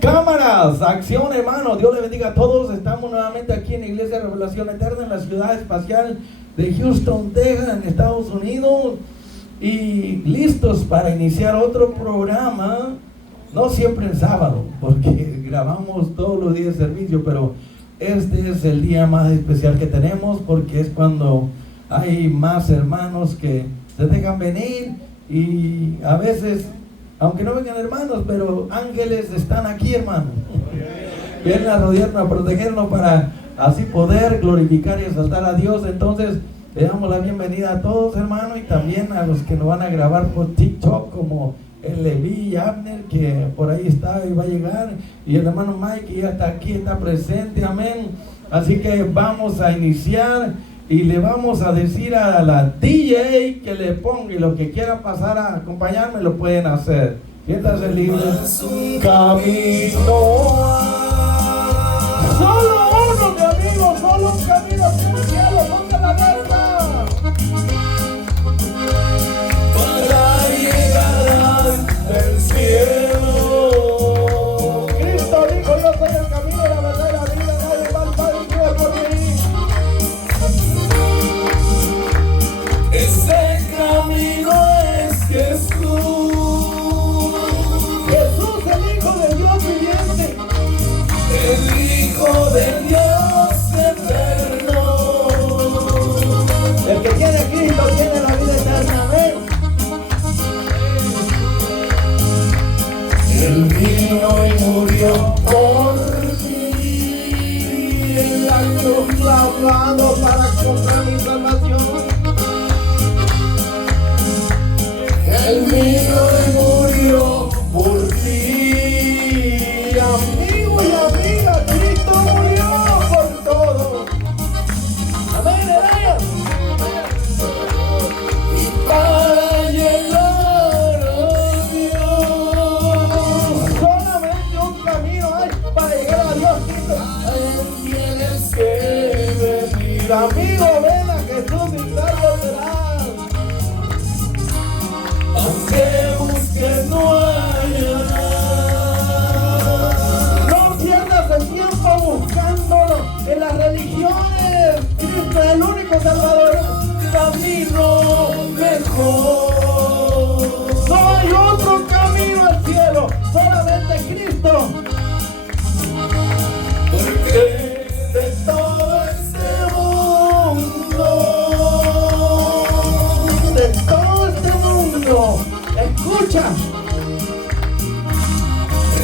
Cámaras, acción, hermano. Dios le bendiga a todos. Estamos nuevamente aquí en la Iglesia de Revelación Eterna, en la ciudad espacial de Houston, Texas, en Estados Unidos. Y listos para iniciar otro programa. No siempre en sábado, porque grabamos todos los días de servicio, pero este es el día más especial que tenemos, porque es cuando hay más hermanos que se dejan venir. Y a veces, aunque no vengan hermanos, pero ángeles están aquí, hermanos. Vienen a rodearnos, a protegernos para así poder glorificar y exaltar a Dios. Entonces, le damos la bienvenida a todos, hermanos, y también a los que nos van a grabar por TikTok, como el Levi y Abner, que por ahí está y va a llegar, y el hermano Mike, que ya está aquí, está presente, amén. Así que vamos a iniciar. Y le vamos a decir a la DJ que le ponga, y los que quieran pasar a acompañarme lo pueden hacer. Siéntanse libres. Un camino. Solo uno, mi amigo, solo un camino hacia el cielo. Ponte la letra. Para llegar al cielo. Cristo dijo: yo soy el camino, la verdad y la vida. Nadie va al Padre sino por mí. Ese camino es Jesús. Jesús, el Hijo de Dios viviente, el Hijo de Dios eterno. El que tiene a Cristo tiene la vida eterna, amén. Él vino y murió por ti, en la cruz clavado para comprar mi salvación. Él vino y murió por ti, amigo y amiga. Cristo murió por todo. Amén, hermanos. Y para llegar a Dios, solamente un camino hay para llegar a Dios. Cristo, tienes que venir, amigo. Ven a Jesús y salvo serás. Aunque busques no hallarás. No pierdas el tiempo buscándolo en las religiones. Cristo es el único Salvador. Camino mejor. No hay otro camino al cielo, solamente Cristo. Porque de todo este mundo, de todo este mundo, escucha,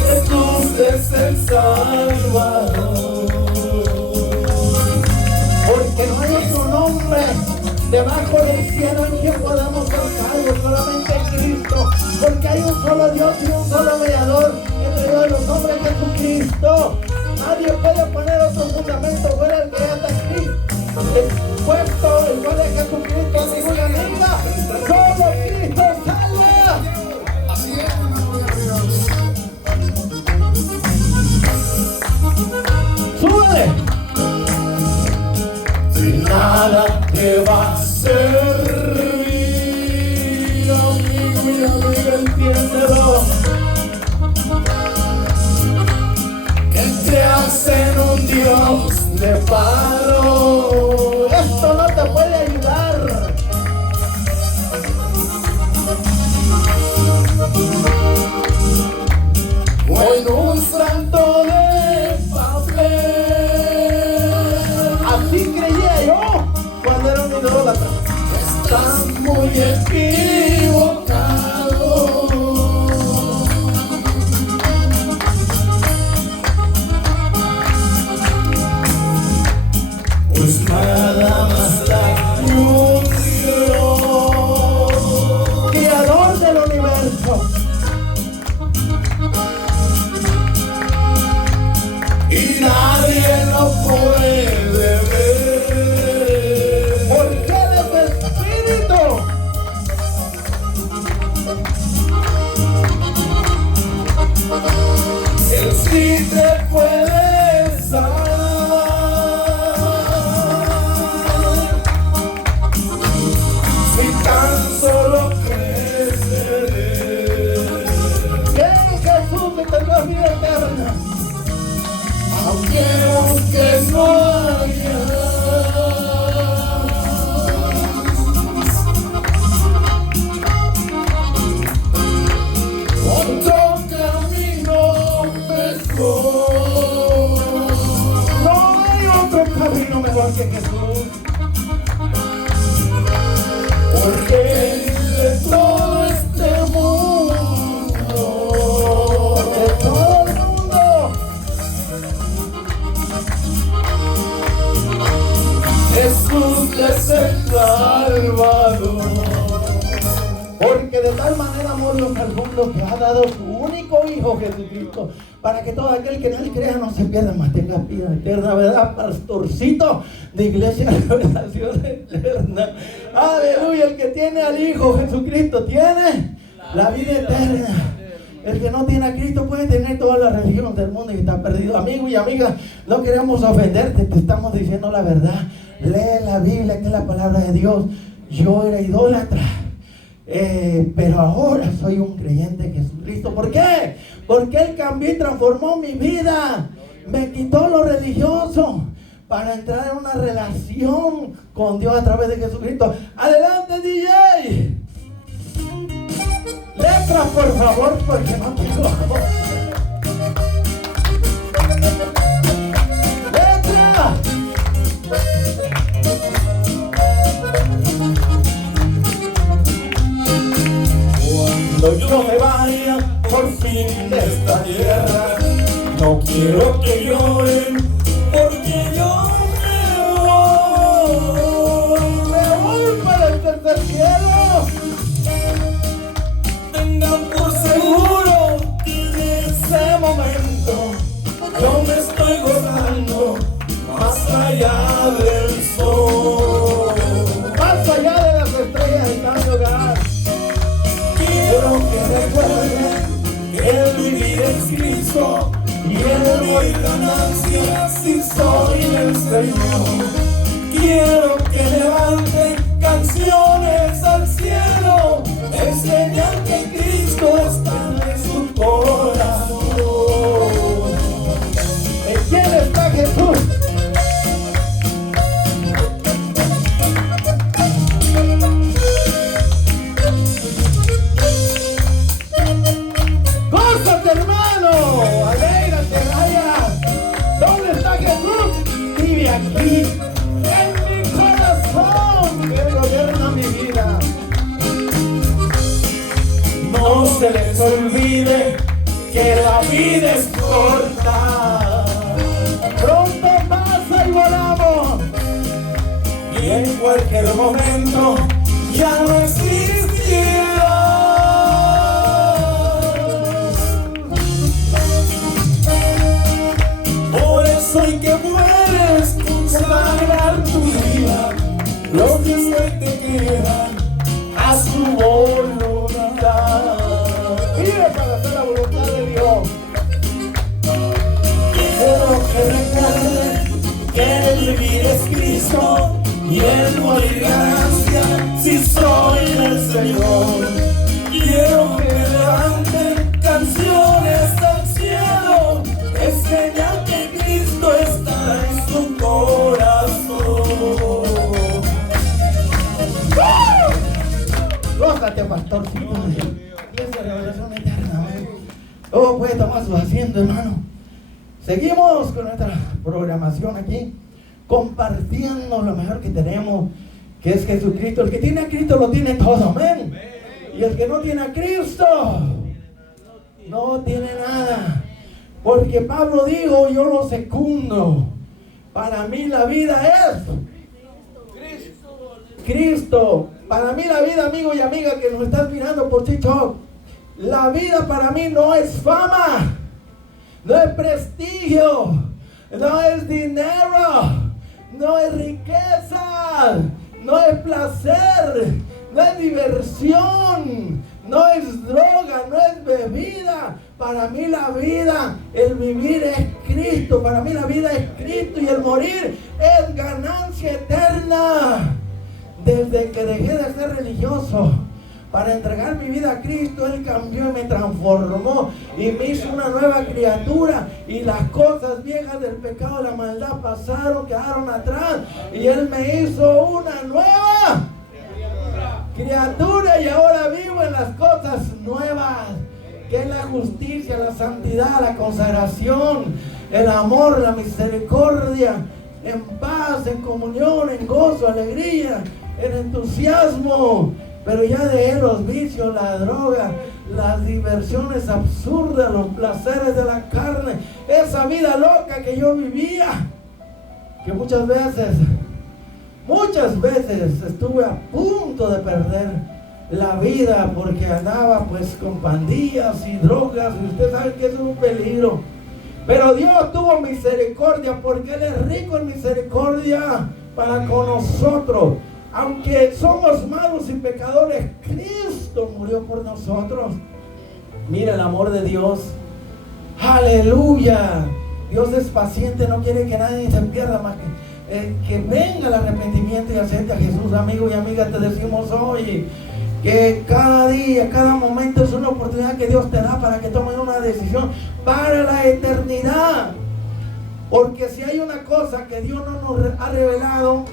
Jesús es el Salvador. Porque no hay otro nombre debajo del cielo en quien podamos ser salvos, solamente Cristo. Porque hay un solo Dios y un solo mediador entre Dios y los hombres, Jesucristo. Nadie puede poner otro fundamento fuera del que ya está aquí puesto, el cual es Jesucristo, amigo y amiga. Solo Cristo salva. Así es, hermano Dios. ¡Súbele! Sin nada te va a servir, amigo y amiga, entiéndelo. Que te hacen un Dios de paro. Esto no te puede ayudar. O en un santo de papel. Así creía yo cuando era un idólatra. Estás muy equivocado. Pues nada más da un Dios, creador del universo, y nadie lo puede ver, porque Él es Espíritu. Él sí te puede salvar. Tan solo crees en Él. Ven Jesús. todos tendrán vida eterna. Aunque busques no otro camino mejor. No hay otro camino mejor que Jesús. Porque de todo este mundo, de todo el mundo, Jesús es el Salvador. Porque de tal manera amó Dios al mundo que ha dado su único Hijo Jesucristo, para que todo aquel que en él crea no se pierda, mas tenga vida eterna. ¿Verdad, pastorcito de Iglesia Revelación Eterna? Aleluya. El que tiene al Hijo Jesucristo tiene la vida eterna. El que no tiene a Cristo puede tener toda la religión del mundo y está perdido. Amigo y amiga, no queremos ofenderte, te estamos diciendo la verdad. Lee la Biblia, que es la palabra de Dios. Yo era idólatra, pero ahora soy un creyente de Jesucristo. ¿Por qué? Porque Él cambió y transformó mi vida. Me quitó lo religioso para entrar en una relación con Dios a través de Jesucristo. Adelante, DJ. Letras, por favor, porque no tengo voz. Letra. Cuando yo me vaya por fin de esta tierra, no quiero que lloren, porque yo me voy para el tercer cielo. Tengan por seguro que en ese momento yo me estoy gozando más allá del sol, más allá de las estrellas en cada hogar. Quiero que recuerden que el vivir es Cristo y el morir ganancia si soy el Señor. Quiero que levanten canciones al cielo, enseñar que Cristo está en su corazón. ¿En quién está Jesús? ¡Gózate, hermano! ¡Alégrate, vaya! ¿Dónde está Jesús? Vive aquí, en mi corazón, que gobierna mi vida. No se les olvide que la vida es corta. Pronto pasa y volamos, y en cualquier momento ya no existirá. Por eso hay que puedes consagrar tu vida, lo que se te queda a su voluntad. Vive para hacer la voluntad de Dios. Quiero que recuerden que el vivir es Cristo y el morir ganancia si soy el Señor. Quiero que levanten canciones al cielo, es señal que Cristo está en su corazón. Gózate, pastorcito. Iglesia Revelación Eterna, amén. Oh, puede tomar su asiento, hermano. Seguimos con nuestra programación aquí, compartiendo lo mejor que tenemos, que es Jesucristo. El que tiene a Cristo lo tiene todo, amén. Y el que no tiene a Cristo no tiene nada. Porque Pablo dijo, yo lo secundo, para mí la vida es Cristo. Para mí la vida, amigo y amiga que nos estás mirando por TikTok, la vida para mí no es fama, no es prestigio, no es dinero, no es riqueza, no es placer, no es diversión, no es droga, no es bebida. Para mí la vida, el vivir es Cristo. Para mí la vida es Cristo y el morir es ganancia eterna. Desde que dejé de ser religioso, para entregar mi vida a Cristo, Él cambió y me transformó y me hizo una nueva criatura, y las cosas viejas del pecado y la maldad pasaron, quedaron atrás, y Él me hizo una nueva criatura, y ahora vivo en las cosas nuevas, que es la justicia, la santidad, la consagración, el amor, la misericordia, en paz, en comunión, en gozo, alegría, en entusiasmo. Pero ya dejé los vicios, la droga, las diversiones absurdas, los placeres de la carne, esa vida loca que yo vivía, que muchas veces estuve a punto de perder la vida porque andaba pues con pandillas y drogas, y usted sabe que es un peligro. Pero Dios tuvo misericordia, porque Él es rico en misericordia para con nosotros. Aunque somos malos y pecadores, Cristo murió por nosotros. Mira el amor de Dios. Aleluya. Dios es paciente, no quiere que nadie se pierda, más que venga el arrepentimiento y acepte a Jesús. Amigo y amiga, te decimos hoy que cada día, cada momento es una oportunidad que Dios te da para que tomes una decisión para la eternidad. Porque si hay una cosa que Dios no nos ha revelado,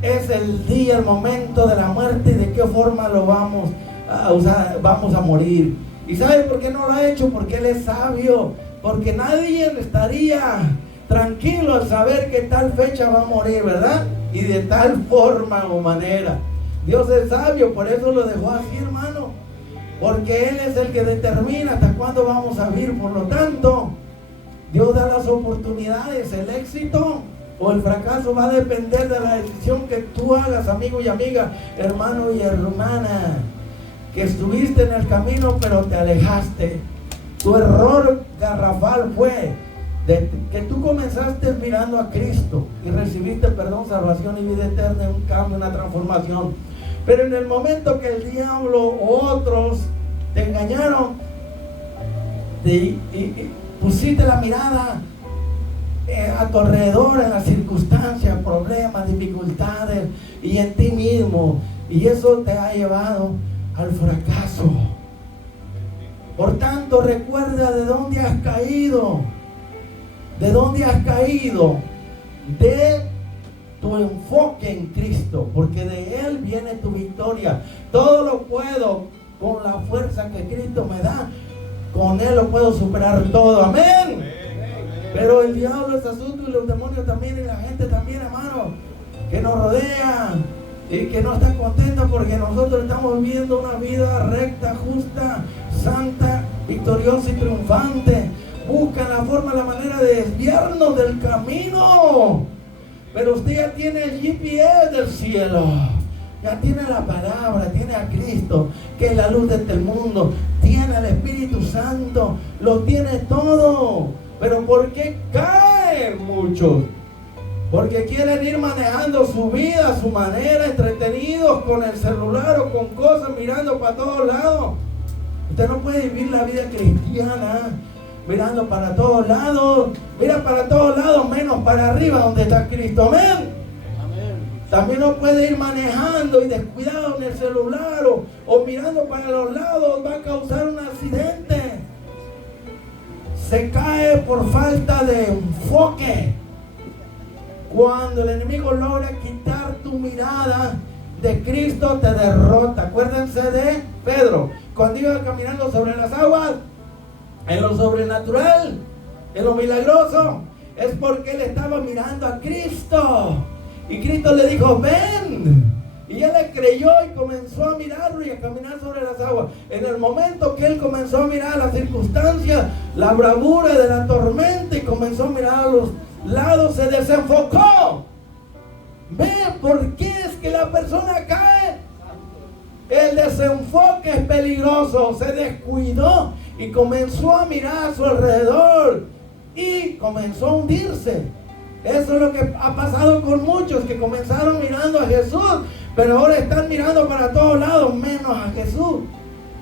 es el día, el momento de la muerte y de qué forma lo vamos a usar, vamos a morir. ¿Y sabe por qué no lo ha hecho? Porque Él es sabio. Porque nadie estaría tranquilo al saber que tal fecha va a morir, ¿verdad? Y de tal forma o manera. Dios es sabio, por eso lo dejó así, hermano. Porque Él es el que determina hasta cuándo vamos a vivir. Por lo tanto, Dios da las oportunidades. El éxito o el fracaso va a depender de la decisión que tú hagas, amigo y amiga, hermano y hermana, que estuviste en el camino pero te alejaste. Tu error garrafal fue que tú comenzaste mirando a Cristo y recibiste perdón, salvación y vida eterna, un cambio, una transformación. Pero en el momento que el diablo o otros te engañaron y pusiste la mirada a tu alrededor, en las circunstancias, problemas, dificultades y en ti mismo, y eso te ha llevado al fracaso. Por tanto, recuerda de dónde has caído. ¿De dónde has caído? De tu enfoque en Cristo, porque de Él viene tu victoria. Todo lo puedo con la fuerza que Cristo me da. Con Él lo puedo superar todo. Amén. Pero el diablo es asunto, y los demonios también, y la gente también, hermano, que nos rodea y que no está contenta porque nosotros estamos viviendo una vida recta, justa, santa, victoriosa y triunfante. Buscan la forma, la manera de desviarnos del camino. Pero usted ya tiene el GPS del cielo, ya tiene la palabra, tiene a Cristo, que es la luz de este mundo, tiene al Espíritu Santo, lo tiene todo. Pero ¿por qué caen muchos? Porque quieren ir manejando su vida a su manera, entretenidos con el celular o con cosas, mirando para todos lados. Usted no puede vivir la vida cristiana mirando para todos lados. Mira para todos lados menos para arriba donde está Cristo. Amén. También no puede ir manejando y descuidado en el celular o mirando para los lados, va a causar un accidente. Se cae por falta de enfoque. Cuando el enemigo logra quitar tu mirada de Cristo, te derrota. Acuérdense de Pedro, cuando iba caminando sobre las aguas, en lo sobrenatural, en lo milagroso, es porque él estaba mirando a Cristo. Y Cristo le dijo, ven. Y él le creyó y comenzó a mirarlo y a caminar sobre las aguas. En el momento que él comenzó a mirar las circunstancias, la bravura de la tormenta, y comenzó a mirar a los lados, se desenfocó. Ve por qué es que la persona cae. El desenfoque es peligroso. Se descuidó y comenzó a mirar a su alrededor y comenzó a hundirse. Eso es lo que ha pasado con muchos que comenzaron mirando a Jesús, pero ahora están mirando para todos lados menos a Jesús.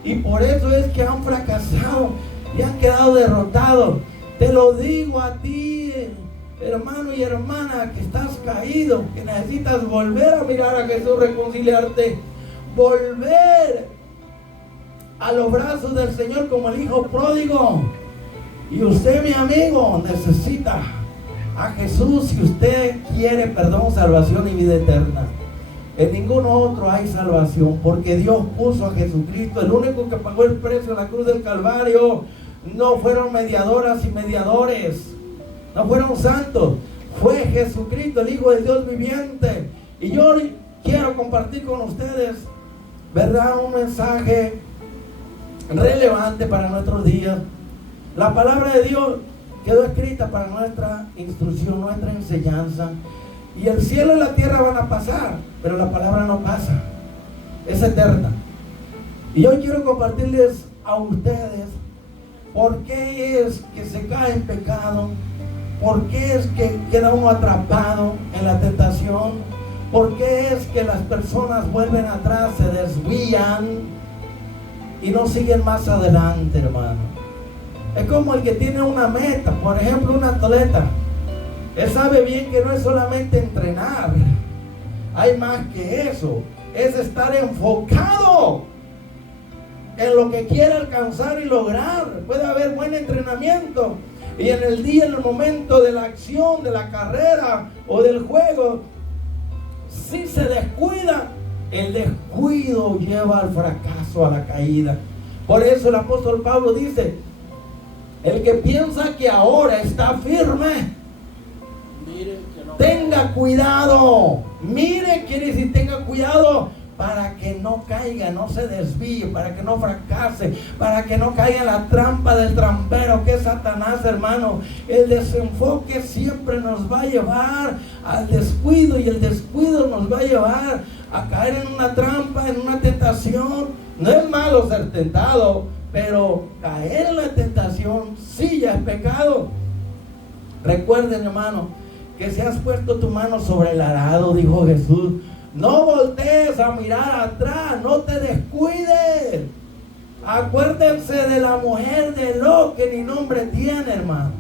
Y por eso es que han fracasado y han quedado derrotados. Te lo digo a ti, hermano y hermana, que estás caído, que necesitas volver a mirar a Jesús, reconciliarte, volver a los brazos del Señor como el hijo pródigo. Y usted, mi amigo, necesita a Jesús si usted quiere perdón, salvación y vida eterna. En ningún otro hay salvación, porque Dios puso a Jesucristo, el único que pagó el precio en la cruz del Calvario. No fueron mediadoras y mediadores, no fueron santos, fue Jesucristo, el Hijo de Dios viviente. Y yo quiero compartir con ustedes, ¿verdad?, un mensaje relevante para nuestros días. La palabra de Dios quedó escrita para nuestra instrucción, nuestra enseñanza. Y el cielo y la tierra van a pasar, pero la palabra no pasa, es eterna. Y yo quiero compartirles a ustedes por qué es que se cae en pecado, por qué es que queda uno atrapado en la tentación, por qué es que las personas vuelven atrás, se desvían y no siguen más adelante, hermano. Es como el que tiene una meta, por ejemplo, un atleta. Él sabe bien que no es solamente entrenar, hay más que eso, es estar enfocado en lo que quiere alcanzar y lograr. Puede haber buen entrenamiento y en el día, en el momento de la acción, de la carrera o del juego, si se descuida, el descuido lleva al fracaso, a la caída. Por eso el apóstol Pablo dice: el que piensa que ahora está firme, tenga cuidado. Mire, quiere decir tenga cuidado para que no caiga, no se desvíe, para que no fracase, para que no caiga en la trampa del trampero que es Satanás, hermano. El desenfoque siempre nos va a llevar al descuido, y el descuido nos va a llevar a caer en una trampa, en una tentación. No es malo ser tentado, pero caer en la tentación sí ya es pecado. Recuerden, hermano, que si has puesto tu mano sobre el arado, dijo Jesús, no voltees a mirar atrás, no te descuides. Acuérdense de la mujer de Lot, que ni nombre tiene, hermano.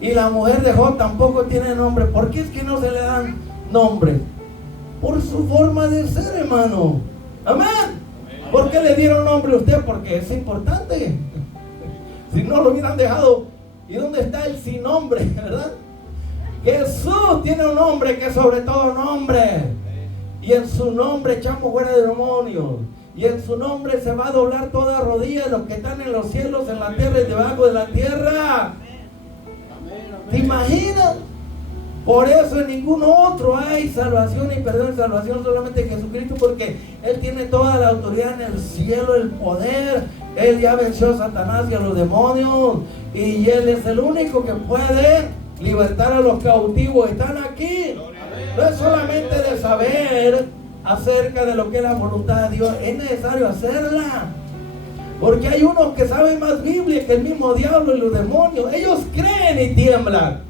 Y la mujer de Job tampoco tiene nombre. ¿Por qué es que no se le dan nombre? Por su forma de ser, hermano. Amén. ¿Por qué le dieron nombre a usted? Porque es importante. Si no lo hubieran dejado, ¿y dónde está el sin nombre, verdad? Jesús tiene un nombre que es sobre todo nombre, y en su nombre echamos fuera de demonios, y en su nombre se va a doblar toda rodilla de los que están en los cielos, en la tierra y debajo de la tierra. ¿Te imaginas? Por eso en ningún otro hay salvación y perdón y salvación, solamente en Jesucristo, porque Él tiene toda la autoridad en el cielo, el poder. Él ya venció a Satanás y a los demonios, y Él es el único que puede libertar a los cautivos. Están aquí. No es solamente de saber acerca de lo que es la voluntad de Dios, es necesario hacerla. Porque hay unos que saben más Biblia que el mismo diablo y los demonios. Ellos creen y tiemblan,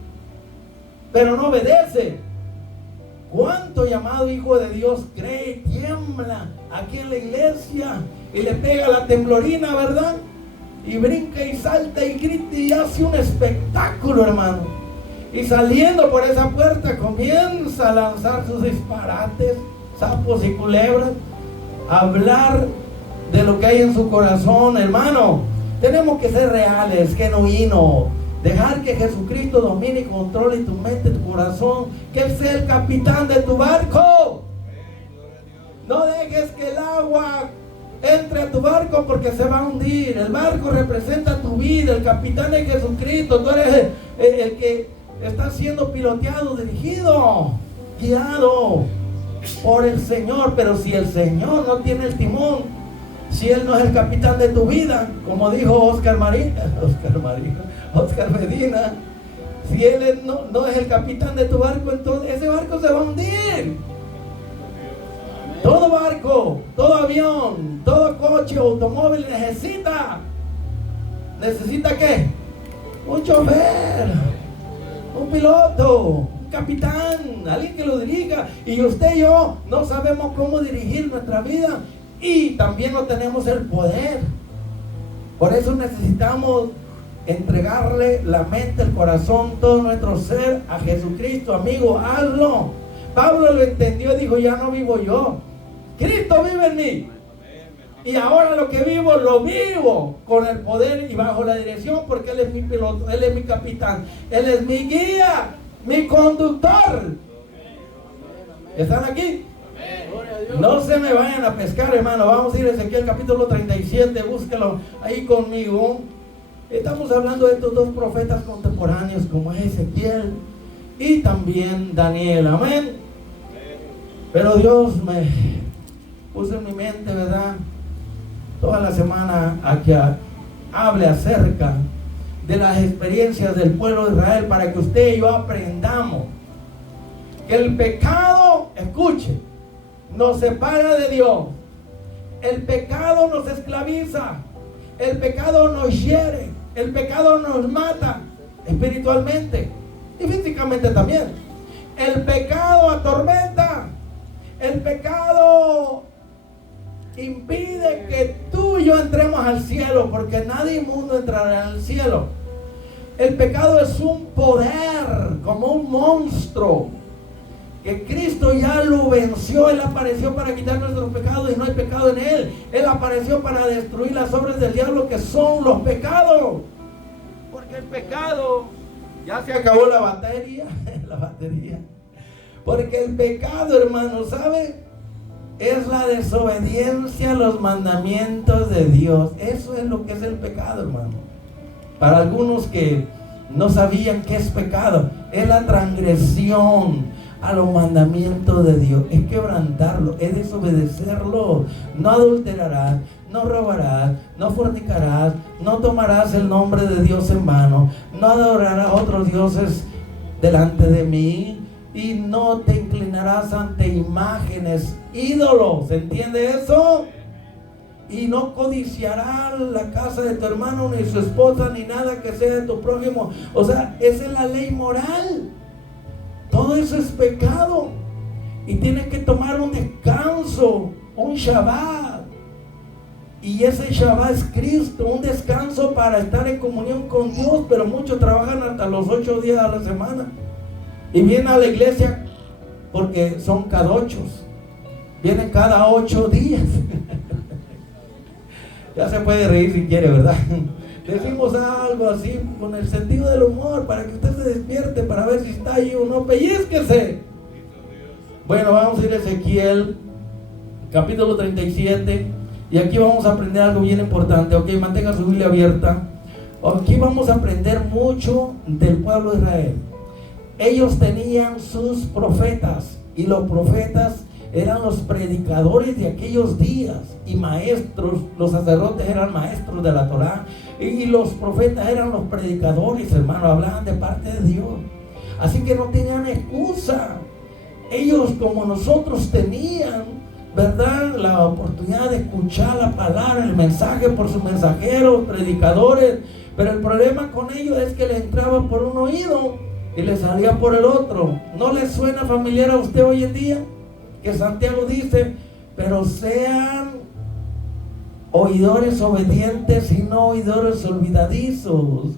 pero no obedecen. ¿Cuánto llamado hijo de Dios cree y tiembla aquí en la iglesia? Y le pega la temblorina, ¿verdad? Y brinca y salta y grita y hace un espectáculo, hermano. Y saliendo por esa puerta comienza a lanzar sus disparates, sapos y culebras, a hablar de lo que hay en su corazón, hermano. Tenemos que ser reales, genuinos, dejar que Jesucristo domine y controle tu mente, tu corazón, que Él sea el capitán de tu barco. No dejes que el agua entre a tu barco, porque se va a hundir. El barco representa tu vida, el capitán es Jesucristo. Tú eres el que está siendo piloteado, dirigido, guiado por el Señor. Pero si el Señor no tiene el timón, si Él no es el capitán de tu vida, como dijo Oscar Medina, si Él no es el capitán de tu barco, entonces ese barco se va a hundir. Todo barco, todo avión, todo coche, automóvil necesita ¿qué? Un chofer, un piloto, un capitán, alguien que lo dirija. Y usted y yo no sabemos cómo dirigir nuestra vida, y también no tenemos el poder. Por eso necesitamos entregarle la mente, el corazón, todo nuestro ser a Jesucristo. Amigo, hazlo. Pablo lo entendió y dijo: ya no vivo yo, Cristo vive en mí. Y ahora lo que vivo, lo vivo con el poder y bajo la dirección, porque Él es mi piloto, Él es mi capitán, Él es mi guía, mi conductor. ¿Están aquí? No se me vayan a pescar, hermano. Vamos a ir a Ezequiel capítulo 37, búsquelo ahí conmigo. Estamos hablando de estos dos profetas contemporáneos como es Ezequiel y también Daniel, amén. Pero Dios me puso en mi mente, ¿verdad?, toda la semana a que hable acerca de las experiencias del pueblo de Israel, para que usted y yo aprendamos que el pecado, escuche, nos separa de Dios. El pecado nos esclaviza, el pecado nos hiere, el pecado nos mata espiritualmente y físicamente también. El pecado atormenta, el pecado impide que tú y yo entremos al cielo, porque nadie inmundo entrará al cielo. El pecado es un poder, como un monstruo, que Cristo ya lo venció. Él apareció para quitar nuestros pecados y no hay pecado en Él. Él apareció para destruir las obras del diablo, que son los pecados. Porque el pecado, ya se acabó la batería, Porque el pecado, hermano, ¿sabe?, es la desobediencia a los mandamientos de Dios. Eso es lo que es el pecado, hermano. Para algunos que no sabían qué es pecado, es la transgresión a los mandamientos de Dios, es quebrantarlo, es desobedecerlo. No adulterarás, no robarás, no fornicarás, no tomarás el nombre de Dios en vano, no adorarás a otros dioses delante de mí, y no te inclinarás ante imágenes, ídolos. ¿Entiende eso? Y no codiciarás la casa de tu hermano, ni su esposa, ni nada que sea de tu prójimo. O sea, esa es la ley moral. Todo eso es pecado. Y tienes que tomar un descanso, un Shabbat. Y ese Shabbat es Cristo, un descanso para estar en comunión con Dios. Pero muchos trabajan hasta los 8 días a la semana. Y vienen a la iglesia porque son kadochos. Vienen cada 8 días. Ya se puede reír si quiere, ¿verdad? Decimos algo así con el sentido del humor, para que usted se despierte, para ver si está ahí o no. Pellizquese. Bueno, vamos a ir a Ezequiel capítulo 37. Y aquí vamos a aprender algo bien importante. Ok, mantenga su Biblia abierta. Aquí vamos a aprender mucho del pueblo de Israel. Ellos tenían sus profetas, y los profetas eran los predicadores de aquellos días, y maestros. Los sacerdotes eran maestros de la Torá, y los profetas eran los predicadores, hermano, hablaban de parte de Dios. Así que no tenían excusa. Ellos, como nosotros, tenían, ¿verdad?, la oportunidad de escuchar la palabra, el mensaje por sus mensajeros, predicadores. Pero el problema con ellos es que les entraba por un oído y le salía por el otro. ¿No le suena familiar a usted hoy en día? Que Santiago dice: pero sean oidores obedientes y no oidores olvidadizos.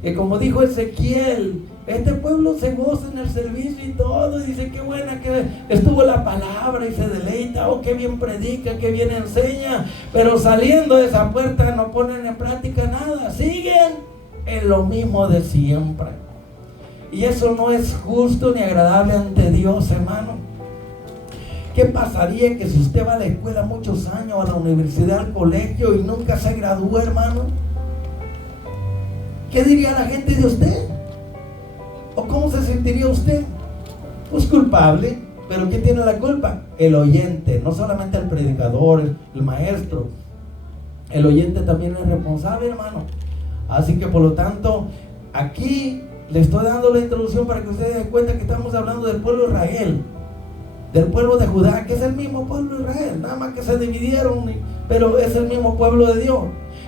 Que como dijo Ezequiel, este pueblo se goza en el servicio y todo, y dice: qué buena que estuvo la palabra, y se deleita, oh, qué bien predica, qué bien enseña. Pero saliendo de esa puerta no ponen en práctica nada, siguen en lo mismo de siempre. Y eso no es justo ni agradable ante Dios, hermano. ¿Qué pasaría que si usted va a la escuela muchos años, a la universidad, al colegio, y nunca se gradúa, hermano? ¿Qué diría la gente de usted? ¿O cómo se sentiría usted? Pues culpable. ¿Pero quién tiene la culpa? El oyente, no solamente el predicador, el maestro. El oyente también es responsable, hermano. Así que por lo tanto, aquí le estoy dando la introducción para que ustedes den cuenta que estamos hablando del pueblo de Israel, del pueblo de Judá, que es el mismo pueblo de Israel, nada más que se dividieron, pero es el mismo pueblo de Dios.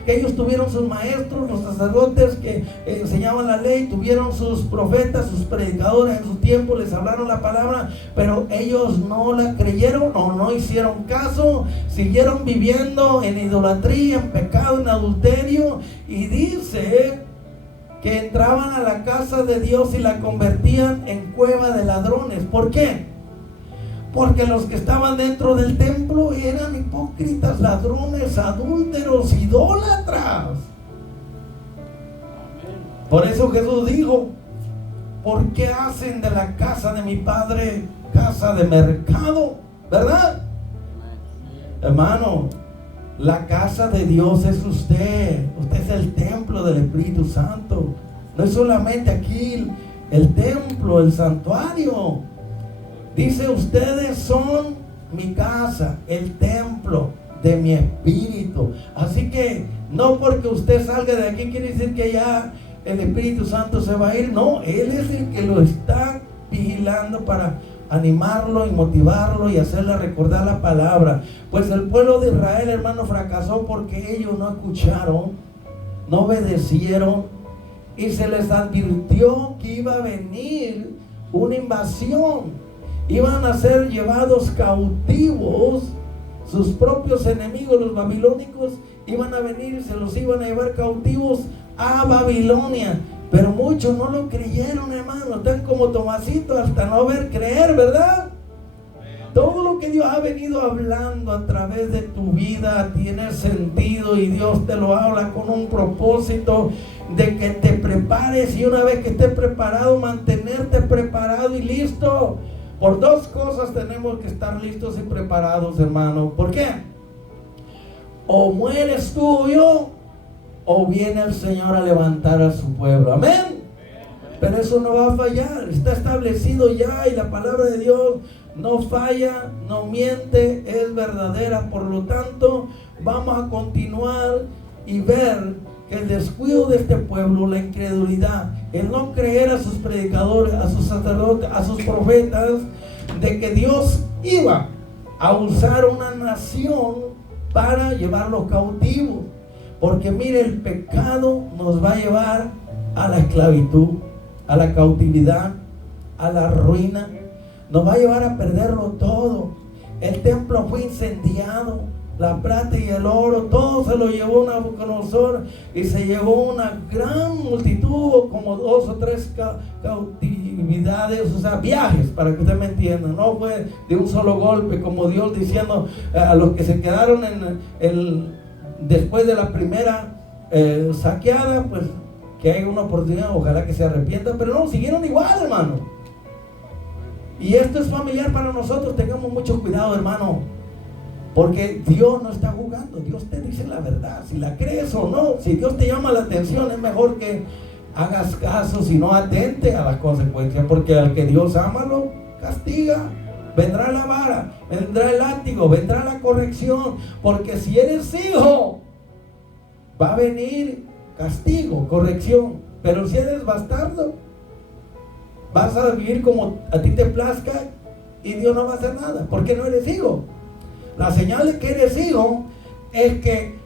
Que ellos tuvieron sus maestros, los sacerdotes que enseñaban la ley, tuvieron sus profetas, sus predicadores en su tiempo, les hablaron la palabra, pero ellos no la creyeron o no hicieron caso, siguieron viviendo en idolatría, en pecado, en adulterio. Y dice que entraban a la casa de Dios y la convertían en cueva de ladrones. ¿Por qué? Porque los que estaban dentro del templo eran hipócritas, ladrones, adúlteros, idólatras. Por eso Jesús dijo: ¿por qué hacen de la casa de mi padre casa de mercado? ¿Verdad? Hermano, la casa de Dios es usted. Usted es el templo del Espíritu Santo. No es solamente aquí el templo, el santuario. Dice: ustedes son mi casa, el templo de mi espíritu. Así que no porque usted salga de aquí quiere decir que ya el Espíritu Santo se va a ir. No, Él es el que lo está vigilando para animarlo y motivarlo y hacerle recordar la palabra. Pues el pueblo de Israel, hermano, fracasó porque ellos no escucharon, no obedecieron, y se les advirtió que iba a venir una invasión. Iban a ser llevados cautivos. Sus propios enemigos, los babilónicos, iban a venir y se los iban a llevar cautivos a Babilonia. Pero muchos no lo creyeron, hermano. Están como Tomasito, hasta no ver creer, ¿verdad? Todo lo que Dios ha venido hablando a través de tu vida tiene sentido, y Dios te lo habla con un propósito de que te prepares, y una vez que estés preparado, mantenerte preparado y listo. Por dos cosas tenemos que estar listos y preparados, hermano. ¿Por qué? O mueres tú o yo, o viene el Señor a levantar a su pueblo. Amén. Pero eso no va a fallar. Está establecido ya, y la palabra de Dios no falla, no miente, es verdadera. Por lo tanto, vamos a continuar y ver que el descuido de este pueblo, la incredulidad, el no creer a sus predicadores, a sus sacerdotes, a sus profetas, de que Dios iba a usar una nación para llevarlos cautivos. Porque mire, el pecado nos va a llevar a la esclavitud, a la cautividad, a la ruina. Nos va a llevar a perderlo todo. El templo fue incendiado. La plata y el oro, todo se lo llevó Nabucodonosor, y se llevó una gran multitud, como 2 o 3 cautividades, o sea, viajes, para que usted me entienda. No fue de un solo golpe, como Dios diciendo a los que se quedaron después de la primera saqueada, pues que haya una oportunidad, ojalá que se arrepientan, pero no, siguieron igual, hermano. Y esto es familiar para nosotros. Tengamos mucho cuidado, hermano. Porque Dios no está jugando. Dios te dice la verdad, si la crees o no. Si Dios te llama la atención, es mejor que hagas caso, si no atente a las consecuencias. Porque al que Dios ama lo castiga. Vendrá la vara, vendrá el látigo, vendrá la corrección. Porque si eres hijo, va a venir castigo, corrección. Pero si eres bastardo, vas a vivir como a ti te plazca, y Dios no va a hacer nada, porque no eres hijo. La señal de que eres hijo es que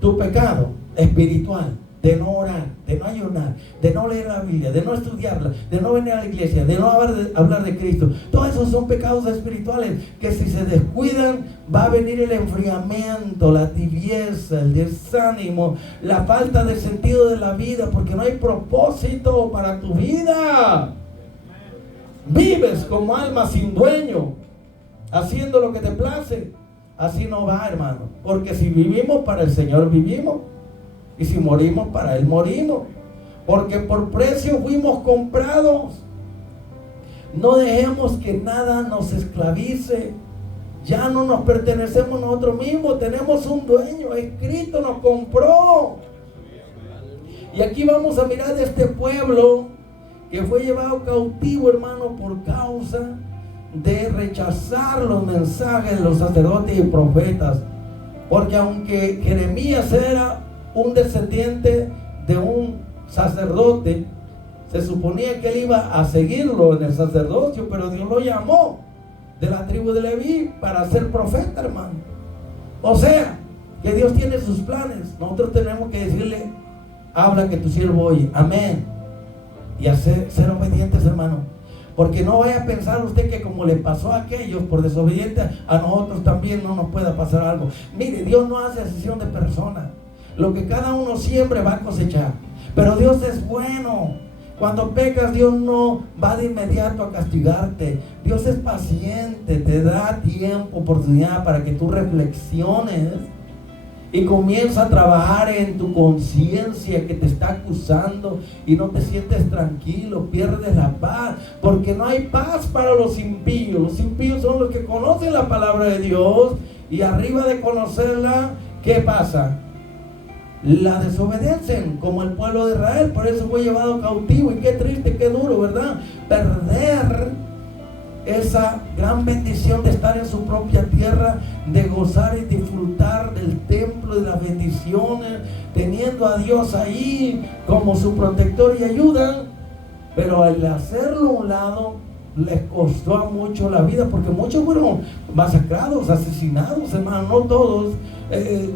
tu pecado espiritual, de no orar, de no ayunar, de no leer la Biblia, de no estudiarla, de no venir a la iglesia, de no hablar de Cristo, todos esos son pecados espirituales que si se descuidan va a venir el enfriamiento, la tibieza, el desánimo, la falta de sentido de la vida, porque no hay propósito para tu vida. Vives como alma sin dueño, haciendo lo que te place. Así no va, hermano. Porque si vivimos, para el Señor vivimos. Y si morimos, para Él morimos. Porque por precio fuimos comprados. No dejemos que nada nos esclavice. Ya no nos pertenecemos nosotros mismos. Tenemos un dueño. Cristo nos compró. Y aquí vamos a mirar de este pueblo que fue llevado cautivo, hermano, por causa de rechazar los mensajes de los sacerdotes y profetas. Porque aunque Jeremías era un descendiente de un sacerdote, se suponía que él iba a seguirlo en el sacerdocio, pero Dios lo llamó de la tribu de Leví para ser profeta, hermano. O sea, que Dios tiene sus planes. Nosotros tenemos que decirle: habla, que tu siervo oye. Amén. Y ser obedientes, hermano. Porque no vaya a pensar usted que como le pasó a aquellos por desobedientes, a nosotros también no nos pueda pasar algo. Mire, Dios no hace acepción de personas. Lo que cada uno siembre va a cosechar. Pero Dios es bueno. Cuando pecas, Dios no va de inmediato a castigarte. Dios es paciente, te da tiempo, oportunidad para que tú reflexiones y comienza a trabajar en tu conciencia que te está acusando y no te sientes tranquilo, pierdes la paz, porque no hay paz para los impíos. Los impíos son los que conocen la palabra de Dios y arriba de conocerla, ¿qué pasa? La desobedecen, como el pueblo de Israel. Por eso fue llevado cautivo. Y qué triste, qué duro, ¿verdad? Perder esa gran bendición de estar en su propia tierra, de gozar y disfrutar del templo, de las bendiciones, teniendo a Dios ahí como su protector y ayuda. Pero al hacerlo a un lado, les costó mucho la vida, porque muchos fueron masacrados, asesinados, hermano. No todos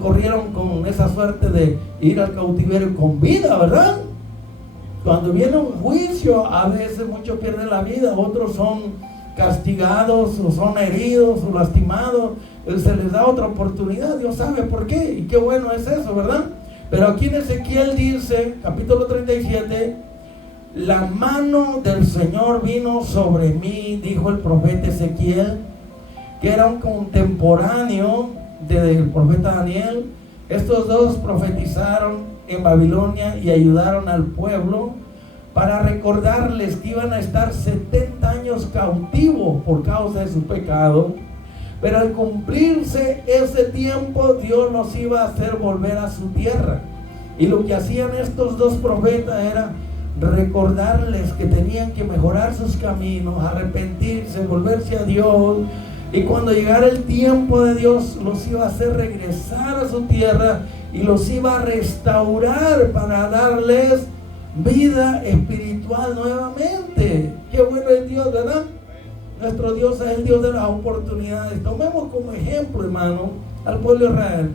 corrieron con esa suerte de ir al cautiverio con vida, ¿verdad? Cuando viene un juicio, a veces muchos pierden la vida, otros son castigados, o son heridos, o lastimados. Se les da otra oportunidad. Dios sabe por qué, y qué bueno es eso, ¿verdad? Pero aquí en Ezequiel dice, capítulo 37, la mano del Señor vino sobre mí, dijo el profeta Ezequiel, que era un contemporáneo del profeta Daniel. Estos dos profetizaron en Babilonia y ayudaron al pueblo para recordarles que iban a estar 70 años cautivos por causa de su pecado. Pero al cumplirse ese tiempo, Dios los iba a hacer volver a su tierra. Y lo que hacían estos dos profetas era recordarles que tenían que mejorar sus caminos, arrepentirse, volverse a Dios. Y cuando llegara el tiempo de Dios, los iba a hacer regresar a su tierra y los iba a restaurar para darles vida espiritual nuevamente. Qué bueno es Dios, ¿verdad? Nuestro Dios es el Dios de las oportunidades. Tomemos como ejemplo, hermano, al pueblo de Israel.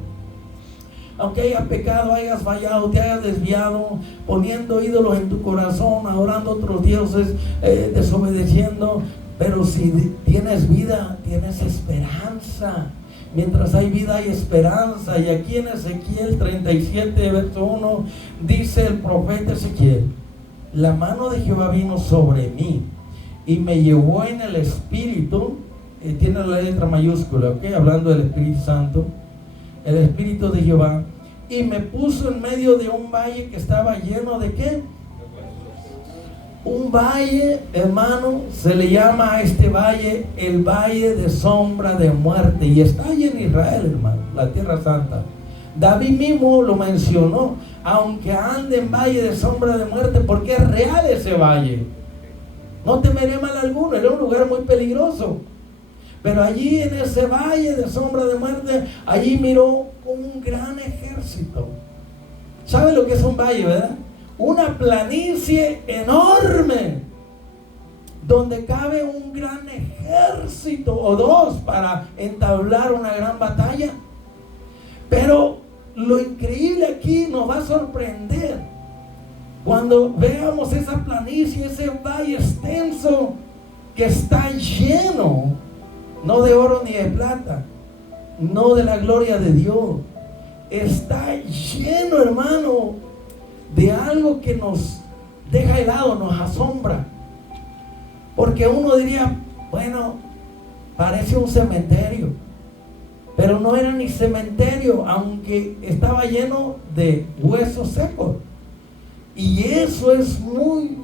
Aunque hayas pecado, hayas fallado, te hayas desviado, poniendo ídolos en tu corazón, adorando a otros dioses, desobedeciendo, pero si tienes vida, tienes esperanza. Mientras hay vida hay esperanza. Y aquí en Ezequiel 37, verso 1, dice el profeta Ezequiel: la mano de Jehová vino sobre mí y me llevó en el Espíritu. Tiene la letra mayúscula, ¿ok? Hablando del Espíritu Santo, el Espíritu de Jehová, y me puso en medio de un valle que estaba lleno de ¿qué? Un valle, hermano, se le llama a este valle el valle de sombra de muerte, y está allí en Israel, hermano, la tierra santa. David mismo lo mencionó: aunque ande en valle de sombra de muerte, porque es real ese valle, no temeré mal alguno. Era un lugar muy peligroso, pero allí en ese valle de sombra de muerte, allí miró un gran ejército. ¿Sabe lo que es un valle, verdad? Una planicie enorme donde cabe un gran ejército o dos para entablar una gran batalla. Pero lo increíble aquí nos va a sorprender cuando veamos esa planicie, ese valle extenso que está lleno, no de oro ni de plata, no de la gloria de Dios. Está lleno, hermano, de algo que nos deja helado, nos asombra. Porque uno diría, bueno, parece un cementerio, pero no era ni cementerio, aunque estaba lleno de huesos secos. Y eso es muy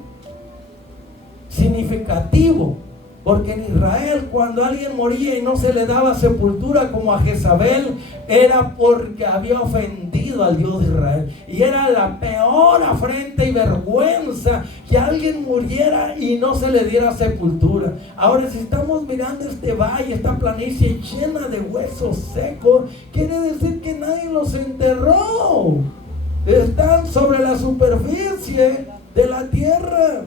significativo, porque en Israel, cuando alguien moría y no se le daba sepultura, como a Jezabel, era porque había ofendido al Dios de Israel. Y era la peor afrenta y vergüenza que alguien muriera y no se le diera sepultura. Ahora, si estamos mirando este valle, esta planicie llena de huesos secos, quiere decir que nadie los enterró. Están sobre la superficie de la tierra.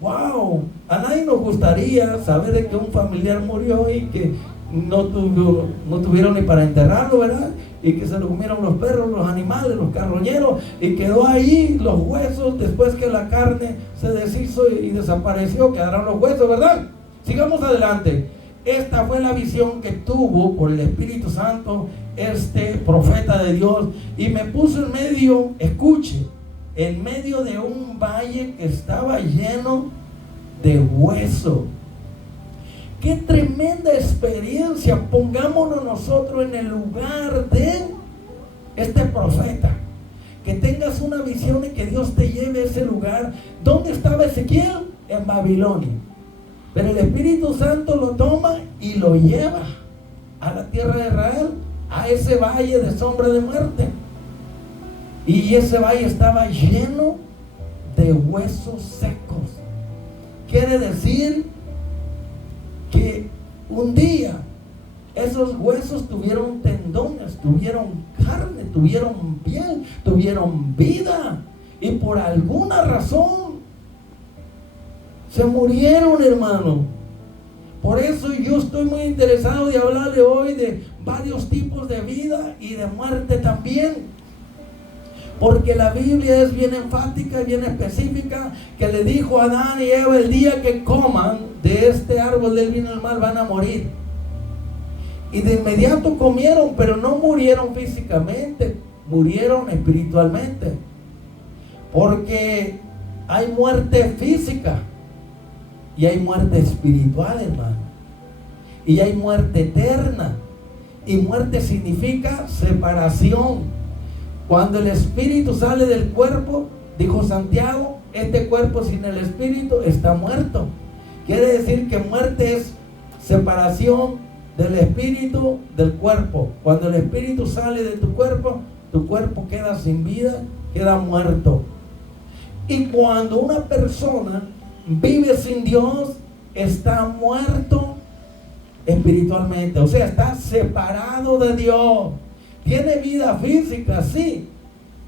Wow, a nadie nos gustaría saber de que un familiar murió y que no tuvieron ni para enterrarlo, ¿verdad? Y que se lo comieron los perros, los animales, los carroñeros, y quedó ahí los huesos. Después que la carne se deshizo y desapareció, quedaron los huesos, ¿verdad? Sigamos adelante. Esta fue la visión que tuvo por el Espíritu Santo este profeta de Dios, y me puso en medio, escuche, en medio de un valle que estaba lleno de hueso. Qué tremenda experiencia. Pongámonos nosotros en el lugar de este profeta. Que tengas una visión y que Dios te lleve a ese lugar. ¿Dónde estaba Ezequiel? En Babilonia. Pero el Espíritu Santo lo toma y lo lleva a la tierra de Israel, a ese valle de sombra de muerte. Y ese valle estaba lleno de huesos secos. Quiere decir que un día esos huesos tuvieron tendones, tuvieron carne, tuvieron piel, tuvieron vida. Y por alguna razón se murieron, hermano. Por eso yo estoy muy interesado de hablarle hoy de varios tipos de vida y de muerte también. Porque la Biblia es bien enfática y bien específica, que le dijo a Adán y Eva: el día que coman de este árbol del bien y del mal van a morir. Y de inmediato comieron, pero no murieron físicamente, murieron espiritualmente. Porque hay muerte física y hay muerte espiritual, hermano. Y hay muerte eterna. Y muerte significa separación. Cuando el espíritu sale del cuerpo, dijo Santiago, este cuerpo sin el espíritu está muerto. Quiere decir que muerte es separación del espíritu del cuerpo. Cuando el espíritu sale de tu cuerpo queda sin vida, queda muerto. Y cuando una persona vive sin Dios, está muerto espiritualmente. O sea, está separado de Dios. Tiene vida física, sí,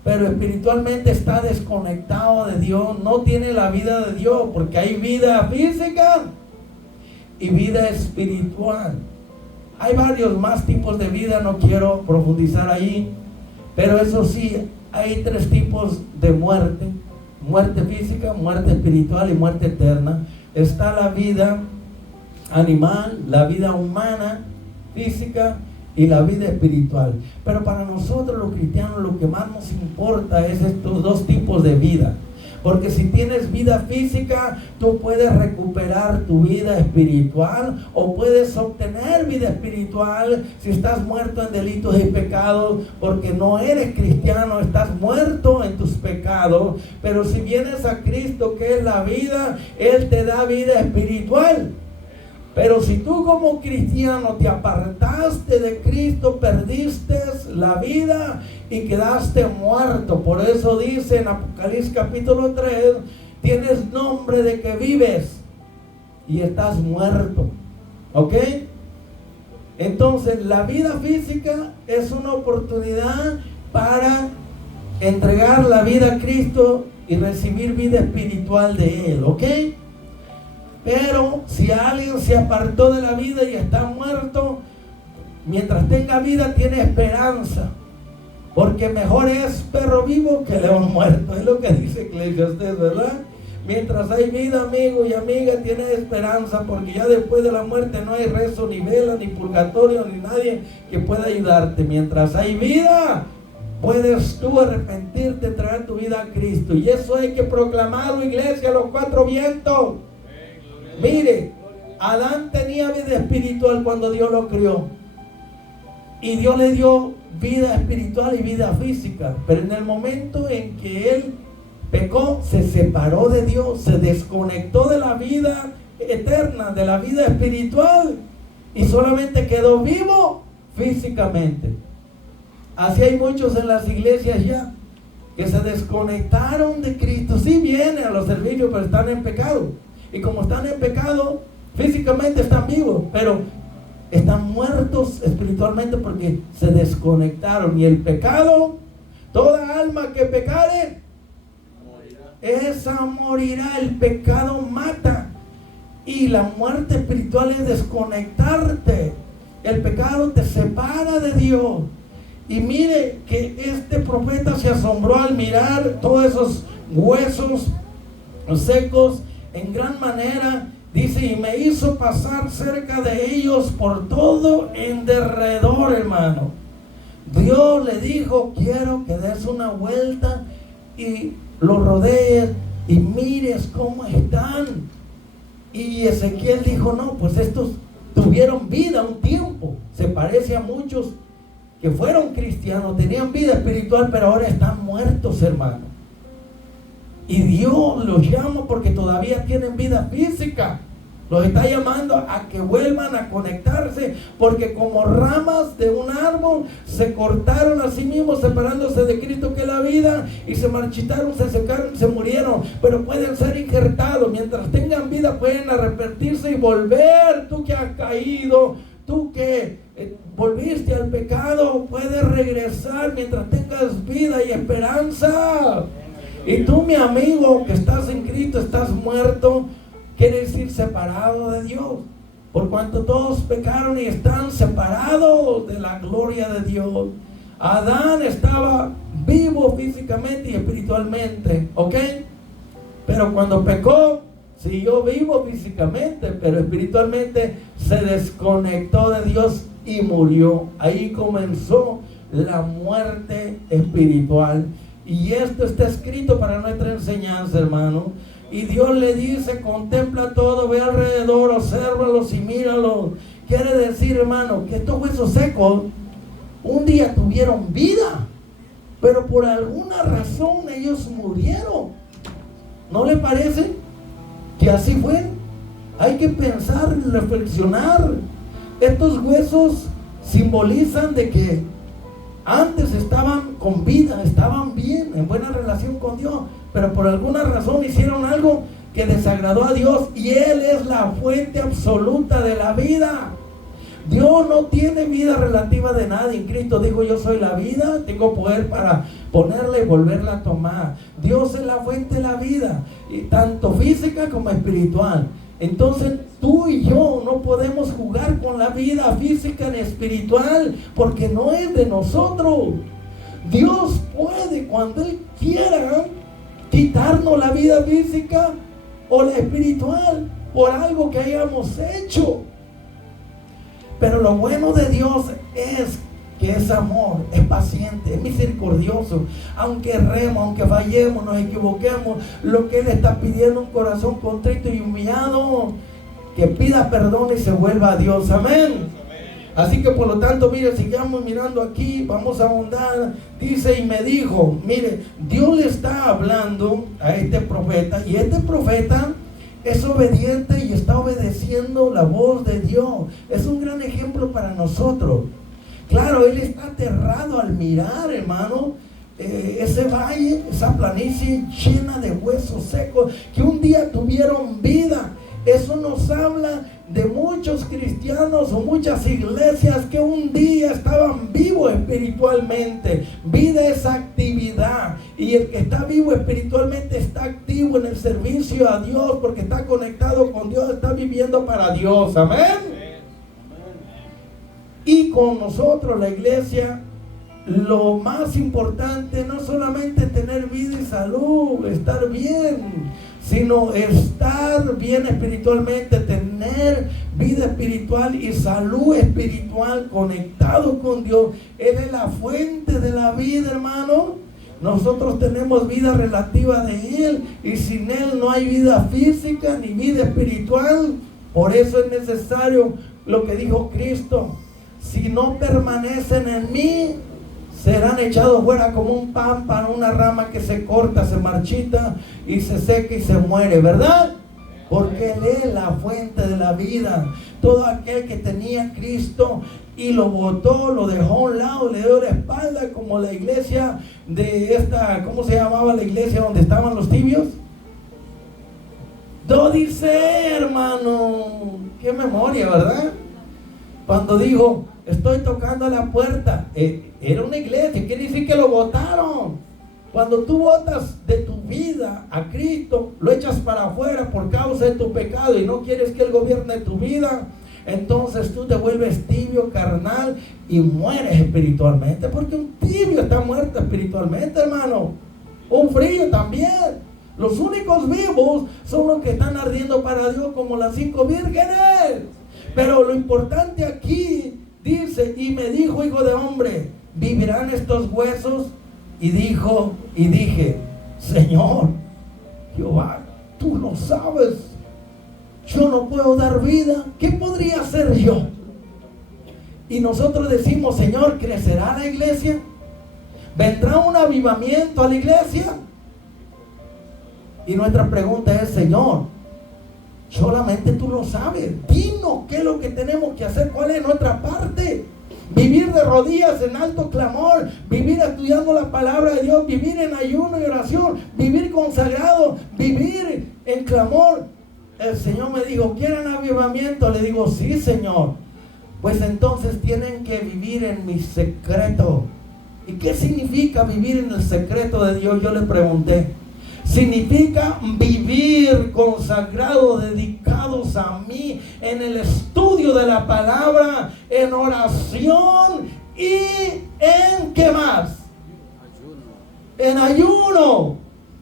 pero espiritualmente está desconectado de Dios. No tiene la vida de Dios, porque hay vida física y vida espiritual. Hay varios más tipos de vida, no quiero profundizar ahí, pero eso sí, hay 3 tipos de muerte: muerte física, muerte espiritual y muerte eterna. Está la vida animal, la vida humana, física, y la vida espiritual. Pero para nosotros los cristianos lo que más nos importa es estos 2 tipos de vida. Porque si tienes vida física, tú puedes recuperar tu vida espiritual, o puedes obtener vida espiritual si estás muerto en delitos y pecados, porque no eres cristiano, estás muerto en tus pecados. Pero si vienes a Cristo, que es la vida, Él te da vida espiritual. Pero si tú como cristiano te apartaste de Cristo, perdiste la vida y quedaste muerto. Por eso dice en Apocalipsis capítulo 3, tienes nombre de que vives y estás muerto. ¿Ok? Entonces la vida física es una oportunidad para entregar la vida a Cristo y recibir vida espiritual de Él. ¿Ok? Pero si alguien se apartó de la vida y está muerto, mientras tenga vida tiene esperanza. Porque mejor es perro vivo que león muerto. Es lo que dice Eclesiastés, ¿verdad? Mientras hay vida, amigo y amiga, tiene esperanza. Porque ya después de la muerte no hay rezo, ni vela, ni purgatorio, ni nadie que pueda ayudarte. Mientras hay vida, puedes tú arrepentirte, traer tu vida a Cristo. Y eso hay que proclamarlo, iglesia, a los 4 vientos. Mire, Adán tenía vida espiritual cuando Dios lo crió. Y Dios le dio vida espiritual y vida física. Pero en el momento en que él pecó, se separó de Dios, se desconectó de la vida eterna, de la vida espiritual, y solamente quedó vivo físicamente. Así hay muchos en las iglesias ya, que se desconectaron de Cristo. Sí vienen a los servicios, pero están en pecado. Y como están en pecado, físicamente están vivos, pero están muertos espiritualmente porque se desconectaron. Y el pecado, toda alma que pecare, esa morirá. El pecado mata. Y la muerte espiritual es desconectarte. El pecado te separa de Dios. Y mire que este profeta se asombró al mirar todos esos huesos secos en gran manera. Dice, y me hizo pasar cerca de ellos por todo en derredor, hermano. Dios le dijo, quiero que des una vuelta y los rodees y mires cómo están. Y Ezequiel dijo, no, pues estos tuvieron vida un tiempo. Se parece a muchos que fueron cristianos, tenían vida espiritual, pero ahora están muertos, hermano. Y Dios los llama porque todavía tienen vida física. Los está llamando a que vuelvan a conectarse, porque como ramas de un árbol se cortaron a sí mismos, separándose de Cristo que es la vida, y se marchitaron, se secaron, se murieron. Pero pueden ser injertados, mientras tengan vida pueden arrepentirse y volver. Tú que has caído, tú que volviste al pecado, puedes regresar mientras tengas vida y esperanza. Y tú, mi amigo, que estás en Cristo, estás muerto. Quiere decir separado de Dios, por cuanto todos pecaron y están separados de la gloria de Dios. Adán estaba vivo físicamente y espiritualmente, ¿ok? Pero cuando pecó, siguió vivo físicamente, pero espiritualmente se desconectó de Dios y murió. Ahí comenzó la muerte espiritual. Y esto está escrito para nuestra enseñanza, hermano. Y Dios le dice, contempla todo, ve alrededor, obsérvalos y míralos. Quiere decir, hermano, que estos huesos secos un día tuvieron vida, pero por alguna razón ellos murieron. ¿No le parece que así fue? Hay que pensar y reflexionar. Estos huesos simbolizan de que antes estaban con vida, estaban bien, en buena relación con Dios, pero por alguna razón hicieron algo que desagradó a Dios, y Él es la fuente absoluta de la vida. Dios no tiene vida relativa de nadie. En Cristo dijo, yo soy la vida, tengo poder para ponerla y volverla a tomar. Dios es la fuente de la vida, y tanto física como espiritual. Entonces tú y yo no podemos jugar con la vida física ni espiritual, porque no es de nosotros. Dios puede, cuando Él quiera, quitarnos la vida física o la espiritual por algo que hayamos hecho. Pero lo bueno de Dios es que es amor, es paciente, es misericordioso. Aunque erremos, aunque fallemos, nos equivoquemos, lo que Él está pidiendo es un corazón contrito y humillado, que pida perdón y se vuelva a Dios. Amén. Así que por lo tanto, mire, sigamos mirando aquí, vamos a ahondar. Dice, y me dijo, mire, Dios le está hablando a este profeta, y este profeta es obediente y está obedeciendo la voz de Dios. Es un gran ejemplo para nosotros. Claro, él está aterrado al mirar, hermano, ese valle, esa planicie llena de huesos secos que un día tuvieron vida. Eso nos habla de muchos cristianos o muchas iglesias que un día estaban vivos espiritualmente. Vida es actividad, y el que está vivo espiritualmente está activo en el servicio a Dios, porque está conectado con Dios, está viviendo para Dios. Amén. Y con nosotros, la iglesia, lo más importante no solamente tener vida y salud, estar bien, sino estar bien espiritualmente, tener vida espiritual y salud espiritual, conectado con Dios. Él es la fuente de la vida, hermano. Nosotros tenemos vida relativa de Él, y sin Él no hay vida física ni vida espiritual. Por eso es necesario lo que dijo Cristo: si no permanecen en mí, serán echados fuera como un pámpano, una rama que se corta, se marchita y se seca y se muere, ¿verdad? Porque Él es la fuente de la vida. Todo aquel que tenía a Cristo y lo botó, lo dejó a un lado, le dio la espalda, como la iglesia de esta, ¿cómo se llamaba la iglesia donde estaban los tibios? Dodicea, hermano. Qué memoria, ¿verdad? Cuando dijo, estoy tocando a la puerta, era una iglesia, quiere decir que lo botaron. Cuando tú botas de tu vida a Cristo, lo echas para afuera por causa de tu pecado y no quieres que Él gobierne tu vida, entonces tú te vuelves tibio, carnal, y mueres espiritualmente, porque un tibio está muerto espiritualmente, hermano. Un frío también. Los únicos vivos son los que están ardiendo para Dios, como las 5 vírgenes. Pero lo importante aquí dice, y me dijo, hijo de hombre, ¿vivirán estos huesos? Y dije, Señor, Jehová, tú lo sabes, yo no puedo dar vida, ¿qué podría hacer yo? Y nosotros decimos, Señor, ¿crecerá la iglesia? ¿Vendrá un avivamiento a la iglesia? Y nuestra pregunta es, Señor, solamente tú lo sabes, dinos qué es lo que tenemos que hacer, cuál es nuestra parte. Vivir de rodillas en alto clamor, vivir estudiando la palabra de Dios, vivir en ayuno y oración, vivir consagrado, vivir en clamor. El Señor me dijo, ¿quieren avivamiento? Le digo, sí, Señor. Pues entonces tienen que vivir en mi secreto. ¿Y qué significa vivir en el secreto de Dios? Yo le pregunté. Significa vivir consagrados, dedicados a mí, en el estudio de la palabra, en oración y en ¿qué más? En ayuno,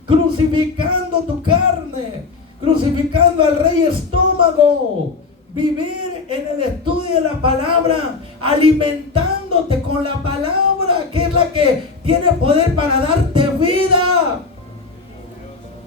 crucificando tu carne, crucificando al rey estómago. Vivir en el estudio de la palabra, alimentándote con la palabra, que es la que tiene poder para darte vida.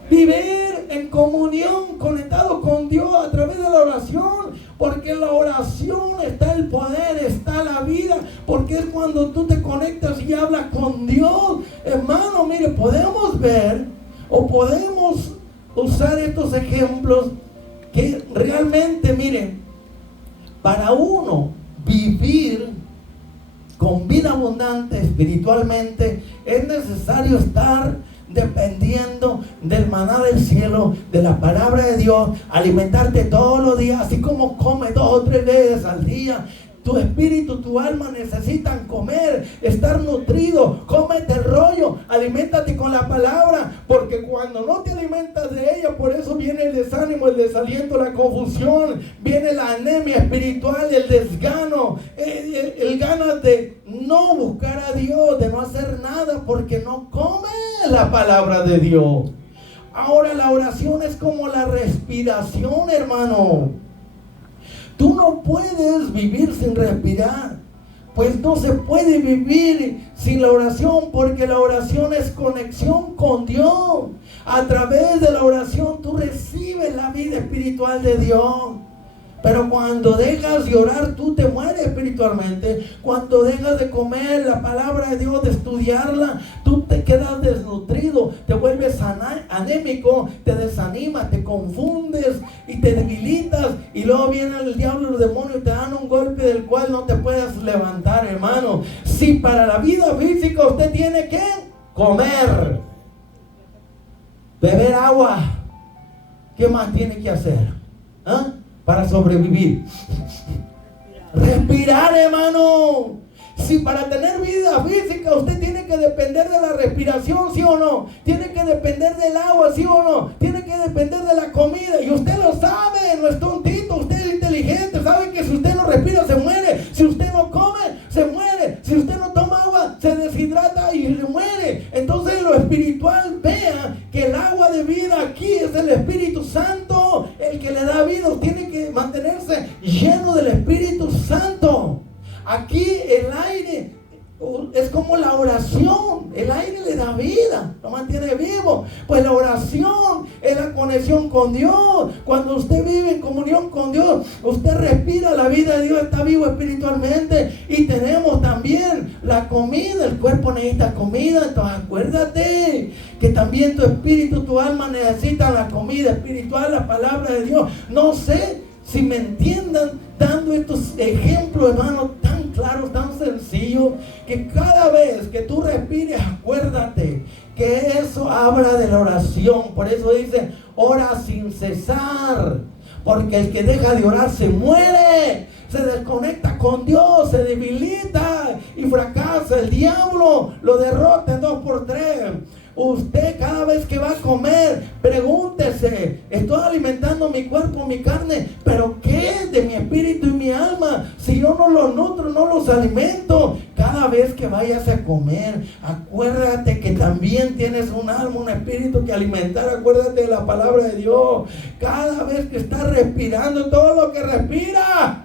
Vivir en comunión, conectado con Dios a través de la oración, porque en la oración está el poder, está la vida, porque es cuando tú te conectas y hablas con Dios. Hermano, mire, podemos ver o podemos usar estos ejemplos que realmente, miren, para uno vivir con vida abundante espiritualmente es necesario estar dependiendo del maná del cielo, de la palabra de Dios, alimentarte todos los días, así como comes 2 o 3 veces al día. Tu espíritu, tu alma necesitan comer, estar nutrido. Cómete el rollo, aliméntate con la palabra, porque cuando no te alimentas de ella, por eso viene el desánimo, el desaliento, la confusión, viene la anemia espiritual, el desgano, el ganas de no buscar a Dios, de no hacer nada, porque no come la palabra de Dios. Ahora la oración es como la respiración, hermano. Tú no puedes vivir sin respirar, pues no se puede vivir sin la oración, porque la oración es conexión con Dios. A través de la oración tú recibes la vida espiritual de Dios. Pero cuando dejas de orar, tú te mueres espiritualmente. Cuando dejas de comer la palabra de Dios, de estudiarla, tú te quedas desnutrido, te vuelves anémico, te desanimas, te confundes y te debilitas. Y luego viene el diablo y los demonios y te dan un golpe del cual no te puedes levantar, hermano. Si para la vida física usted tiene que comer, beber agua, ¿qué más tiene que hacer? ¿Ah? Para sobrevivir, respirar, hermano. Si para tener vida física usted tiene que depender de la respiración, ¿sí o no? Tiene que depender del agua, ¿sí o no? Tiene que depender de la comida, y usted lo sabe, no es tontito, usted es inteligente, sabe que si usted no respira se muere, si usted no come se muere, si usted no toma agua se deshidrata y se muere. Entonces lo espiritual, vea que el agua de vida aquí es el Espíritu Santo, el que le da vida. Tiene que mantenerse lleno del Espíritu Santo. Aquí el aire es como la oración, el aire le da vida, lo mantiene vivo. Pues la oración es la conexión con Dios. Cuando usted vive en comunión con Dios, usted respira la vida de Dios, está vivo espiritualmente. Y tenemos también la comida, el cuerpo necesita comida. Entonces acuérdate que también tu espíritu, tu alma necesitan la comida espiritual, la palabra de Dios. No sé si me entiendan dando estos ejemplos, hermano, tan claros, tan sencillos, que cada vez que tú respires, acuérdate que eso habla de la oración. Por eso dice, ora sin cesar, porque el que deja de orar se muere, se desconecta con Dios, se debilita y fracasa. El diablo lo derrota en 2 por 3. Usted cada vez que va a comer, pregúntese, estoy alimentando mi cuerpo, mi carne, pero ¿qué de mi espíritu y mi alma? Si yo no los nutro, no los alimento. Cada vez que vayas a comer, acuérdate que también tienes un alma, un espíritu que alimentar. Acuérdate de la palabra de Dios. Cada vez que estás respirando, todo lo que respira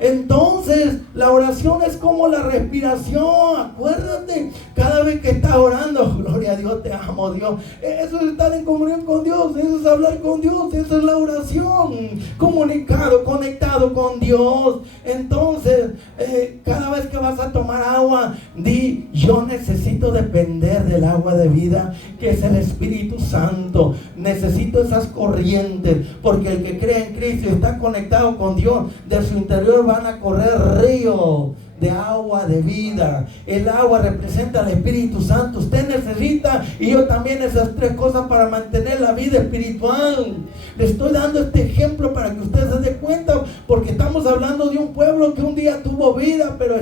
Entonces, la oración es como la respiración. Acuérdate, cada vez que estás orando, gloria a Dios, te amo, Dios. Eso es estar en comunión con Dios, eso es hablar con Dios, eso es la oración. Comunicado, conectado con Dios. Entonces, cada vez que vas a tomar agua, di: yo necesito depender del agua de vida, que es el Espíritu Santo. Necesito esas corrientes, porque el que cree en Cristo y está conectado con Dios, de su interior van a correr ríos de agua de vida. El agua representa al Espíritu Santo. Usted necesita, y yo también, esas tres cosas para mantener la vida espiritual. Le estoy dando este ejemplo para que usted se dé cuenta, porque estamos hablando de un pueblo que un día tuvo vida, pero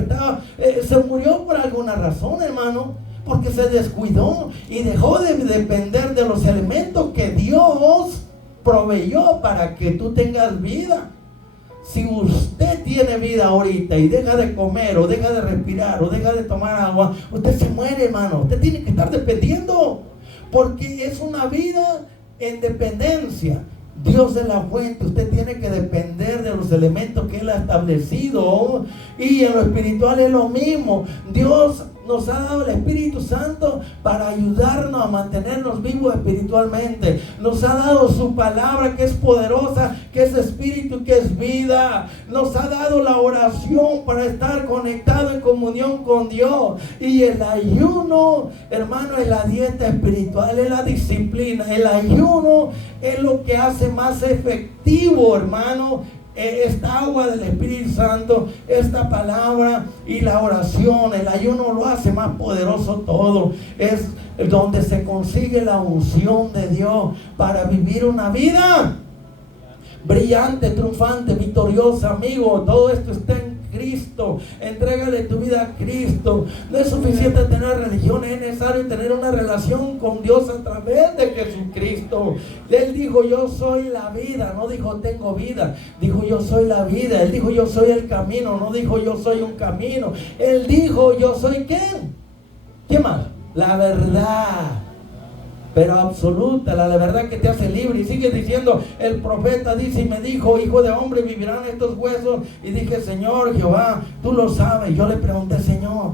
se murió por alguna razón, hermano, porque se descuidó y dejó de depender de los elementos que Dios proveyó para que tú tengas vida. Si usted tiene vida ahorita y deja de comer, o deja de respirar, o deja de tomar agua, usted se muere, hermano. Usted tiene que estar dependiendo, porque es una vida en dependencia. Dios es la fuente. Usted tiene que depender de los elementos que Él ha establecido. Y en lo espiritual es lo mismo. Dios nos ha dado el Espíritu Santo para ayudarnos a mantenernos vivos espiritualmente. Nos ha dado su palabra, que es poderosa, que es espíritu, que es vida. Nos ha dado la oración para estar conectado en comunión con Dios. Y el ayuno, hermano, es la dieta espiritual, es la disciplina. El ayuno es lo que hace más efectivo, hermano, esta agua del Espíritu Santo, esta palabra y la oración. El ayuno lo hace más poderoso todo. Es donde se consigue la unción de Dios para vivir una vida brillante, triunfante, victoriosa. Amigo, todo esto está en Cristo. Entrégale tu vida a Cristo. No es suficiente tener religión, es necesario tener una relación con Dios a través de Jesucristo. Él dijo: yo soy la vida. No dijo: tengo vida. Dijo: yo soy la vida. Él dijo: yo soy el camino. No dijo: yo soy un camino. Él dijo: yo soy ¿quién? ¿Qué más? La verdad, pero absoluta, la verdad que te hace libre. Y sigue diciendo, el profeta dice: y me dijo: hijo de hombre, ¿vivirán estos huesos? Y dije: Señor Jehová, tú lo sabes. Yo le pregunté: Señor,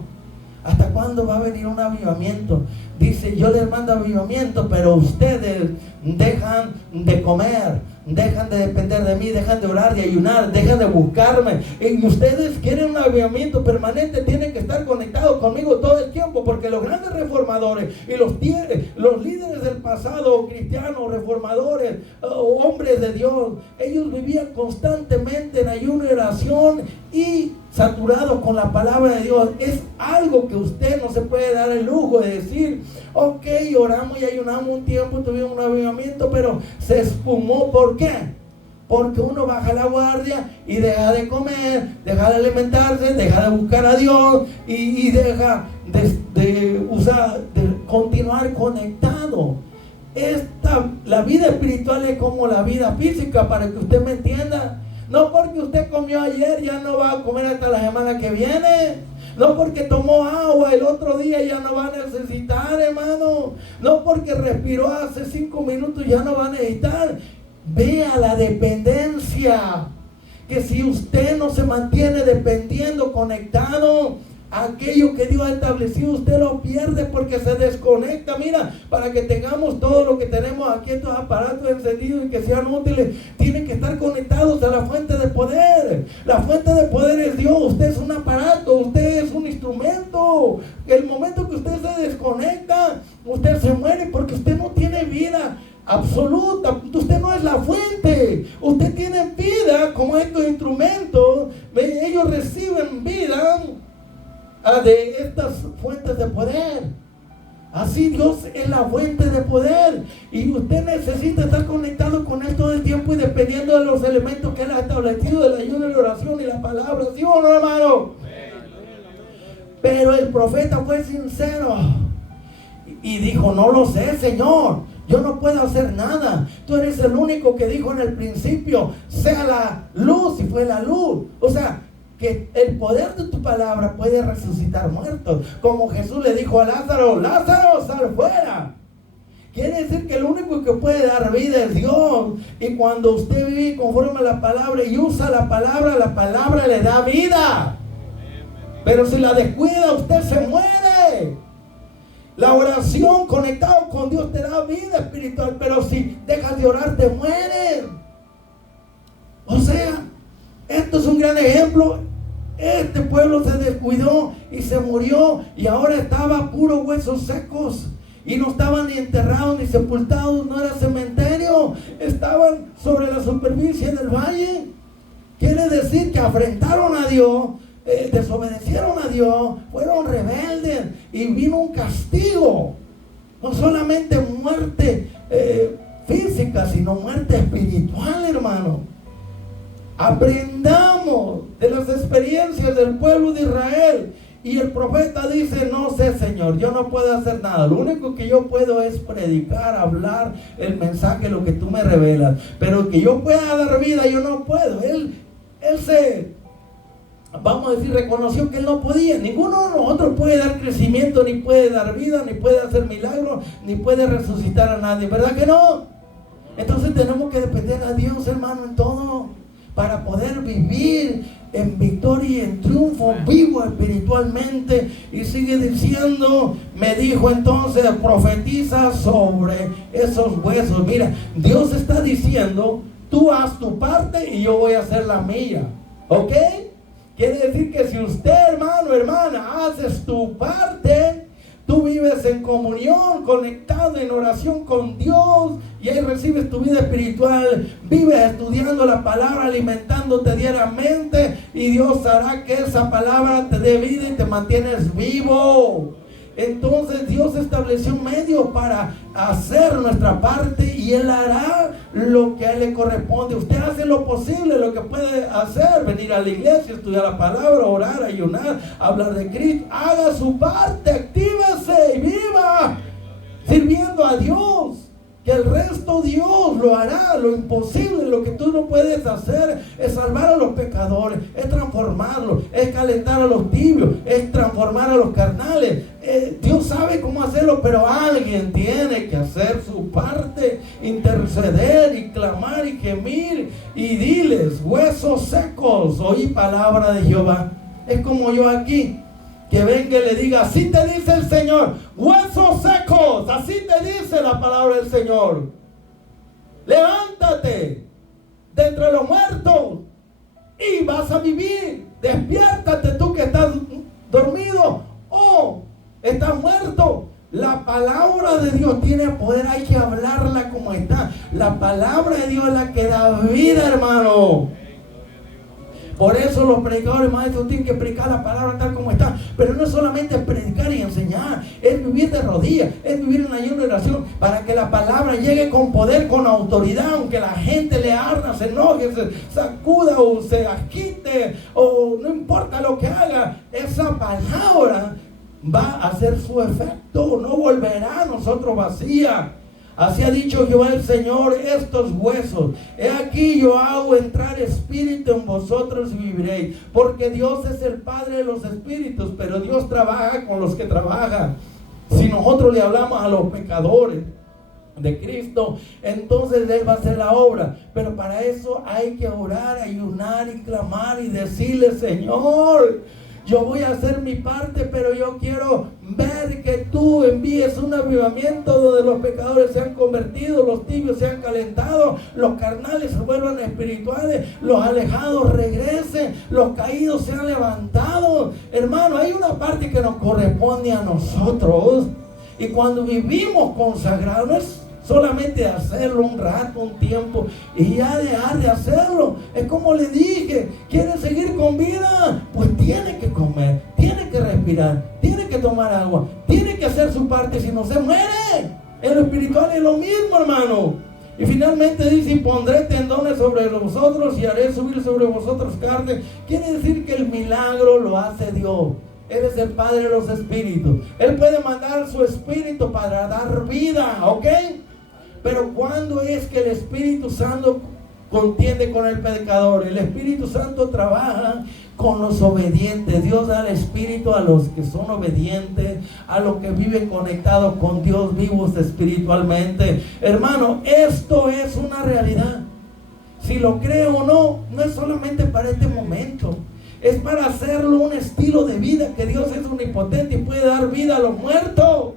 ¿hasta cuándo va a venir un avivamiento? Dice: yo les mando avivamiento, pero ustedes dejan de comer, dejan de depender de mí, dejan de orar, de ayunar, dejan de buscarme. Y ustedes quieren un avivamiento permanente, tienen que estar conectados conmigo todo el tiempo, porque los grandes reformadores y los líderes del pasado, cristianos, reformadores, hombres de Dios, ellos vivían constantemente en ayuno y oración y saturados con la palabra de Dios. Es algo que usted no se puede dar el lujo de decir: ok, oramos y ayunamos un tiempo, tuvimos un avivamiento, pero se espumó. ¿Por qué? Porque uno baja la guardia y deja de comer, deja de alimentarse, deja de buscar a Dios y deja de continuar conectado. La vida espiritual es como la vida física, para que usted me entienda. No porque usted comió ayer ya no va a comer hasta la semana que viene. No porque tomó agua el otro día ya no va a necesitar, hermano. No porque respiró hace 5 minutos ya no va a necesitar. Vea la dependencia. Que si usted no se mantiene dependiendo, conectado, aquello que Dios ha establecido, usted lo pierde porque se desconecta. Mira, para que tengamos todo lo que tenemos aquí, estos aparatos encendidos y que sean útiles, tienen que estar conectados a la fuente de poder. La fuente de poder es Dios. Usted es un aparato, usted es un instrumento. El momento que usted se desconecta, usted se muere, porque usted no tiene vida absoluta. Usted no es la fuente. Usted tiene vida como estos instrumentos. Ellos reciben vida de estas fuentes de poder. Así Dios es la fuente de poder, y usted necesita estar conectado con esto del tiempo y dependiendo de los elementos que Él ha establecido, del ayuno, la oración y la palabra. ¿Sí o no, hermano? Pero el profeta fue sincero y dijo: no lo sé, Señor, yo no puedo hacer nada. Tú eres el único que dijo en el principio: sea la luz, y fue la luz. O sea, que el poder de tu palabra puede resucitar muertos. Como Jesús le dijo a Lázaro: Lázaro, sal fuera. Quiere decir que el único que puede dar vida es Dios. Y cuando usted vive conforme a la palabra y usa la palabra le da vida. Pero si la descuida, usted se muere. La oración conectado con Dios te da vida espiritual, pero si dejas de orar, te mueres. O sea, esto es un gran ejemplo. Este pueblo se descuidó y se murió, y ahora estaba puros huesos secos, y no estaban ni enterrados ni sepultados, no era cementerio, estaban sobre la superficie del valle. Quiere decir que afrentaron a Dios, desobedecieron a Dios, fueron rebeldes, y vino un castigo. No solamente muerte física, sino muerte espiritual, hermano. Aprendamos de las experiencias del pueblo de Israel. Y el profeta dice: no sé, Señor, yo no puedo hacer nada. Lo único que yo puedo es predicar, hablar el mensaje, lo que tú me revelas. Pero que yo pueda dar vida, yo no puedo. Él se, vamos a decir, reconoció que él no podía. Ninguno de nosotros puede dar crecimiento, ni puede dar vida, ni puede hacer milagros, ni puede resucitar a nadie. ¿Verdad que no? Entonces tenemos que depender a Dios, hermano, en todo, para poder vivir en victoria y en triunfo, vivo espiritualmente. Y sigue diciendo: me dijo entonces, profetiza sobre esos huesos. Mira, Dios está diciendo: tú haz tu parte y yo voy a hacer la mía. ¿Ok? Quiere decir que si usted, hermano, hermana, haces tu parte, tú vives en comunión, conectado en oración con Dios, y ahí recibes tu vida espiritual, vives estudiando la palabra, alimentándote diariamente, y Dios hará que esa palabra te dé vida y te mantienes vivo. Entonces Dios estableció un medio para hacer nuestra parte, y Él hará lo que a Él le corresponde. Usted hace lo posible, lo que puede hacer: venir a la iglesia, estudiar la palabra, orar, ayunar, hablar de Cristo. Haga su parte, actívese y viva sirviendo a Dios, que el resto Dios lo hará. Lo imposible, lo que tú no puedes hacer, es salvar a los pecadores, es transformarlos, es calentar a los tibios, es transformar a los carnales. Dios sabe cómo hacerlo, pero alguien tiene que hacer su parte, interceder y clamar y gemir y diles: huesos secos, oí palabra de Jehová. Es como yo aquí, que venga y le diga: así te dice el Señor, huesos secos, así te dice la palabra del Señor. Levántate de entre los muertos y vas a vivir. Despiértate tú que estás dormido o estás muerto. La palabra de Dios tiene poder, hay que hablarla como está. La palabra de Dios es la que da vida, hermano. Por eso los predicadores, maestros, tienen que predicar la palabra tal como está. Pero no es solamente predicar y enseñar, es vivir de rodillas, es vivir en ayuno y oración, para que la palabra llegue con poder, con autoridad, aunque la gente le arda, se enoje, se sacuda o se agite, o no importa lo que haga, esa palabra va a hacer su efecto, no volverá a nosotros vacía. Así ha dicho Jehová el Señor: estos huesos, he aquí yo hago entrar espíritu en vosotros y viviréis. Porque Dios es el Padre de los espíritus, pero Dios trabaja con los que trabajan. Si nosotros le hablamos a los pecadores de Cristo, entonces Él va a hacer la obra. Pero para eso hay que orar, ayunar y clamar y decirle: Señor, yo voy a hacer mi parte, pero yo quiero ver que tú envíes un avivamiento donde los pecadores sean convertidos, los tibios sean calentados, los carnales se vuelvan espirituales, los alejados regresen, los caídos sean levantados. Hermano, hay una parte que nos corresponde a nosotros, y cuando vivimos consagrados, no es solamente hacerlo un rato, un tiempo, y ya dejar de hacerlo. Es como le dije: ¿quiere seguir con vida? Pues tiene que comer, tiene que respirar, tiene que tomar agua, tiene que hacer su parte, si no se muere. En lo espiritual es lo mismo, hermano. Y finalmente dice: y pondré tendones sobre vosotros y haré subir sobre vosotros carne. Quiere decir que el milagro lo hace Dios. Él es el Padre de los espíritus. Él puede mandar su espíritu para dar vida, ¿ok? Pero ¿cuándo es que el Espíritu Santo contiende con el pecador? El Espíritu Santo trabaja con los obedientes. Dios da el Espíritu a los que son obedientes, a los que viven conectados con Dios, vivos espiritualmente. Hermano, esto es una realidad. Si lo cree o no, no es solamente para este momento. Es para hacerlo un estilo de vida, que Dios es omnipotente y puede dar vida a los muertos.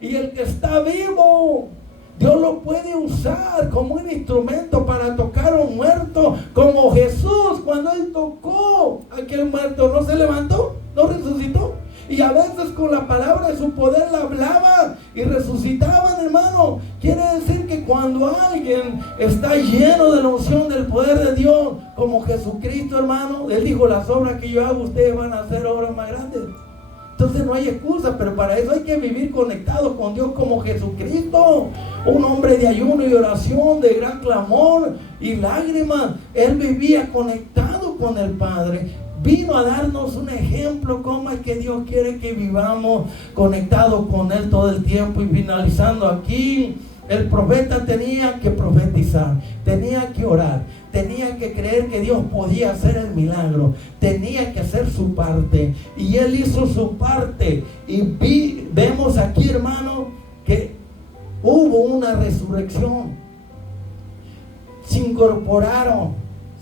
Y el que está vivo, Dios lo puede usar como un instrumento para tocar a un muerto, como Jesús cuando Él tocó a aquel muerto, no se levantó, no resucitó. Y a veces con la palabra de su poder la hablaba y resucitaban, hermano. Quiere decir que cuando alguien está lleno de la unción del poder de Dios, como Jesucristo, hermano, Él dijo: las obras que yo hago, ustedes van a hacer obras más grandes. Entonces no hay excusa, pero para eso hay que vivir conectados con Dios como Jesucristo, un hombre de ayuno y oración, de gran clamor y lágrimas. Él vivía conectado con el Padre. Vino a darnos un ejemplo cómo es que Dios quiere que vivamos conectados con Él todo el tiempo. Y finalizando aquí, el profeta tenía que profetizar, tenía que orar, tenía que creer que Dios podía hacer el milagro, tenía que hacer su parte, y él hizo su parte. Y vemos aquí, hermano, que hubo una resurrección. Se incorporaron,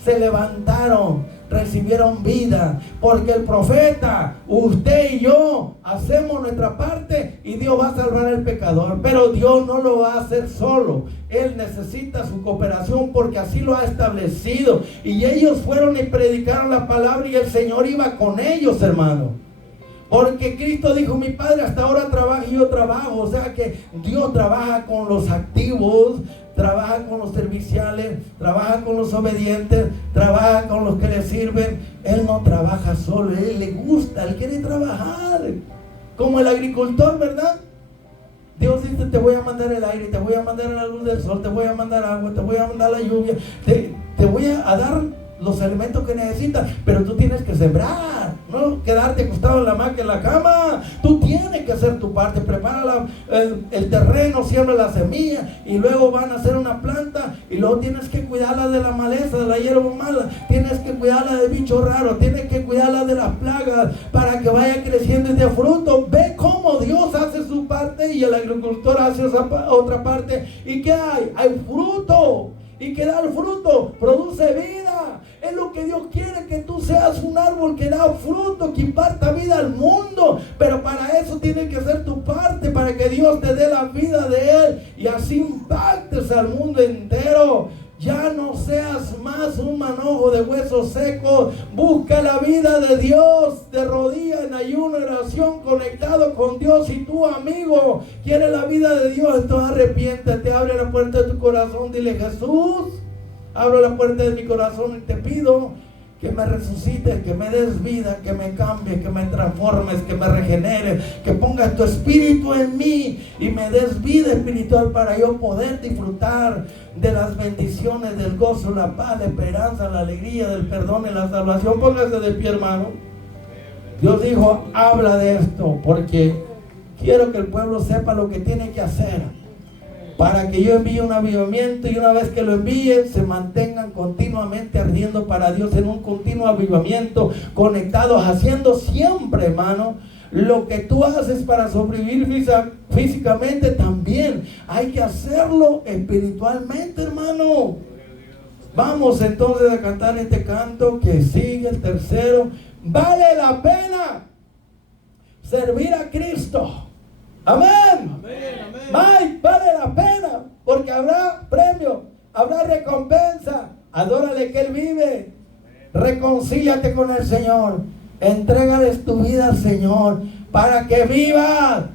se levantaron, recibieron vida, porque el profeta, usted y yo, hacemos nuestra parte y Dios va a salvar al pecador, pero Dios no lo va a hacer solo. Él necesita su cooperación porque así lo ha establecido. Y ellos fueron y predicaron la palabra y el Señor iba con ellos, hermano. Porque Cristo dijo: mi Padre hasta ahora trabaja y yo trabajo. O sea que Dios trabaja con los activos, trabaja con los serviciales, trabaja con los obedientes, trabaja con los que le sirven. Él no trabaja solo, Él le gusta, Él quiere trabajar. Como el agricultor, ¿verdad? Dios dice: te voy a mandar el aire, te voy a mandar la luz del sol, te voy a mandar agua, te voy a mandar la lluvia, te voy a dar los alimentos que necesitas, pero tú tienes que sembrar, no quedarte acostado en la hamaca, en la cama. Tú tienes que hacer tu parte. Prepara el terreno, siembra la semilla y luego van a hacer una planta, y luego tienes que cuidarla de la maleza, de la hierba mala, tienes que cuidarla de bichos raros, tienes que cuidarla de las plagas para que vaya creciendo y dé fruto. Ve cómo Dios hace su parte y el agricultor hace esa otra parte. ¿Y qué hay? Hay fruto. Y que da el fruto, produce vida. Es lo que Dios quiere, que tú seas un árbol que da fruto, que imparta vida al mundo. Pero para eso tienes que hacer tu parte, para que Dios te dé la vida de Él y así impactes al mundo entero. Ya no seas más un manojo de huesos secos. Busca la vida de Dios de rodillas, en ayuno, en oración, conectado con Dios. Si tú, amigo, quieres la vida de Dios, entonces arrepiéntete, abre la puerta de tu corazón, dile: Jesús, abro la puerta de mi corazón y te pido que me resucites, que me des vida, que me cambies, que me transformes, que me regeneres, que pongas tu espíritu en mí y me des vida espiritual para yo poder disfrutar de las bendiciones, del gozo, la paz, la esperanza, la alegría, del perdón y la salvación. Póngase de pie, hermano. Dios dijo: habla de esto porque quiero que el pueblo sepa lo que tiene que hacer para que yo envíe un avivamiento, y una vez que lo envíe, se mantengan continuamente ardiendo para Dios en un continuo avivamiento, conectados, haciendo siempre, hermano, lo que tú haces para sobrevivir físicamente, también hay que hacerlo espiritualmente, hermano. Vamos entonces a cantar este canto que sigue, el tercero. Vale la pena servir a Cristo. Amén. Amén, amén. Vale la pena, porque habrá premio, habrá recompensa. Adórale que Él vive. Reconcíliate con el Señor. Entrégales tu vida al Señor para que vivas.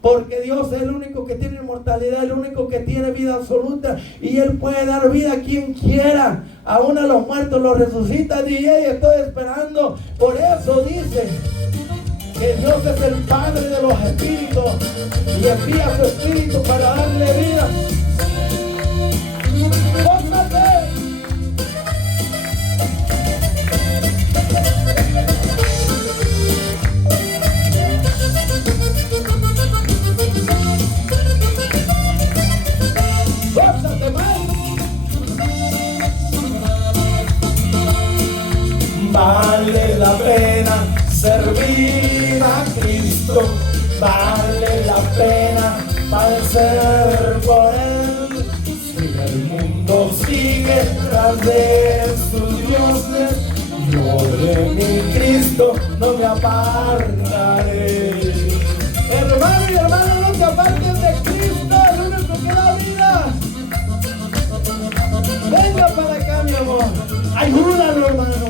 Porque Dios es el único que tiene inmortalidad, el único que tiene vida absoluta. Y Él puede dar vida a quien quiera. Aún a los muertos los resucita. DJ, estoy esperando. Por eso dice que Dios es el Padre de los espíritus y envía su espíritu para darle vida. ¡Póngate! ¡Póngate más! Cristo, vale la pena padecer por Él. Si el mundo sigue tras de sus dioses, yo de mi Cristo no me apartaré. Hermano y hermana, no te apartes de Cristo, el único que da vida. Venga para acá, mi amor. Ayúdalo, hermano.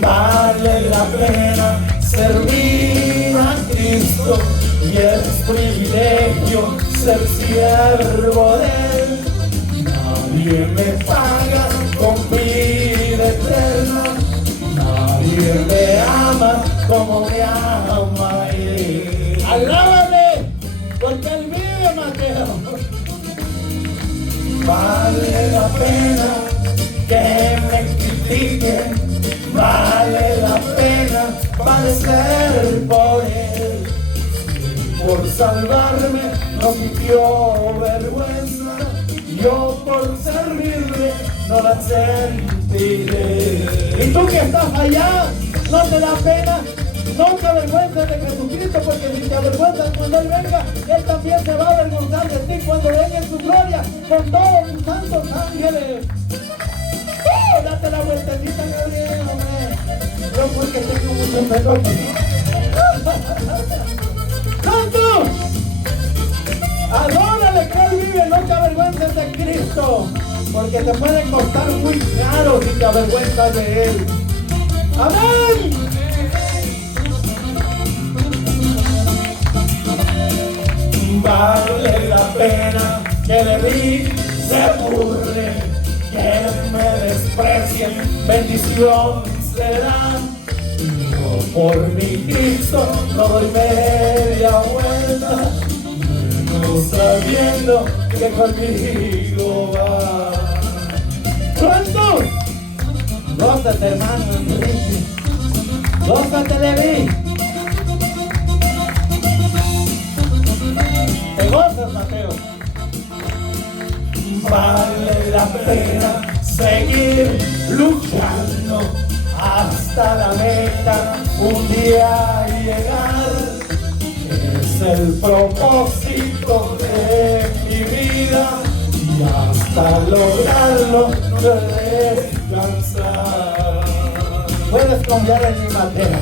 Vale la pena servir a Cristo y es privilegio ser siervo de Él. Nadie me paga con vida eterna, nadie me ama como me ama Él. Alábale, porque Él vive, Mateo. Vale la pena que me critiquen, vale la pena padecer por Él. Por salvarme no sintió vergüenza, yo por servirle no la sentiré. Y tú que estás allá, no te da pena, no te avergüences de Jesucristo, porque si te avergüenzas cuando Él venga, Él también se va a avergonzar de ti cuando venga en su gloria con todos sus santos ángeles. Date la vueltecita, Gabriel, hombre. Yo porque tengo mucho pelo aquí. ¡Santo! Adórale que Él vive, no te avergüences de Cristo, porque te puede costar muy caro si te avergüenzas de Él. ¡Amén! Vale la pena que de mí se burle, que me desprecien, bendición será. Yo por mi Cristo no doy media vuelta, no sabiendo que conmigo va. ¡Pronto! Gózate, hermano Enrique. Gózate, Levi. ¿Te gozas, Mateo? Vale la pena seguir luchando hasta la meta, un día llegar. Es el propósito de mi vida y hasta lograrlo no descansar. Puedes confiar en mi, Mateo.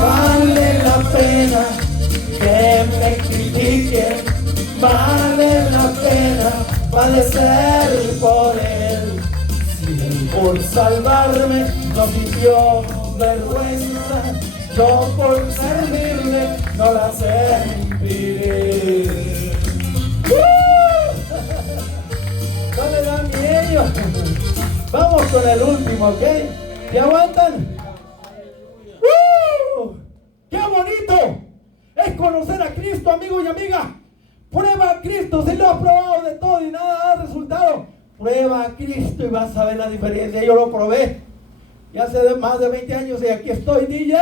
Vale la pena que me critiquen, vale la pena padecer por Él. Si Él por salvarme no sintió vergüenza, yo por servirle no la sentiré. No le dan miedo. Vamos con el último, ¿ok? ¿Te aguantan? ¡Qué bonito! Es conocer a Cristo, amigo y amiga. Prueba a Cristo, si lo has probado de todo y nada ha resultado. Prueba a Cristo y vas a ver la diferencia. Yo lo probé ya hace más de 20 años y aquí estoy, DJ.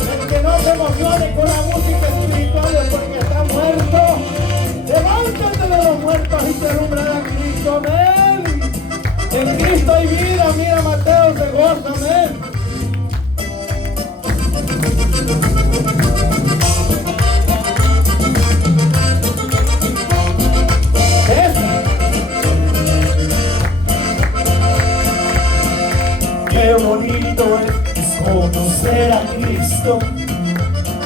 El que no se emocione con la música espiritual es porque está muerto. Levántate de los muertos y te alumbrará Cristo, amén. En Cristo hay vida, mira, Mateo se goza, amén. Qué bonito es conocer a Cristo,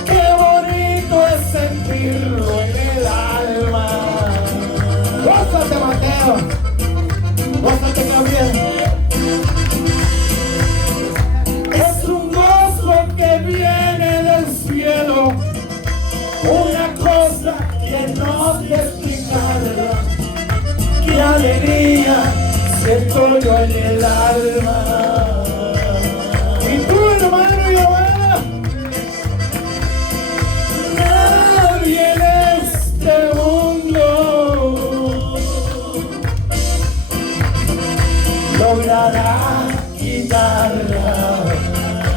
qué bonito es sentirlo en el alma. Gózate, Mateo, gózate, Gabriel. Es un gozo que viene del cielo, una cosa que no sé explicarla. Qué alegría siento yo en el alma. Y tú, hermano y hermana, nadie en este mundo logrará quitarla,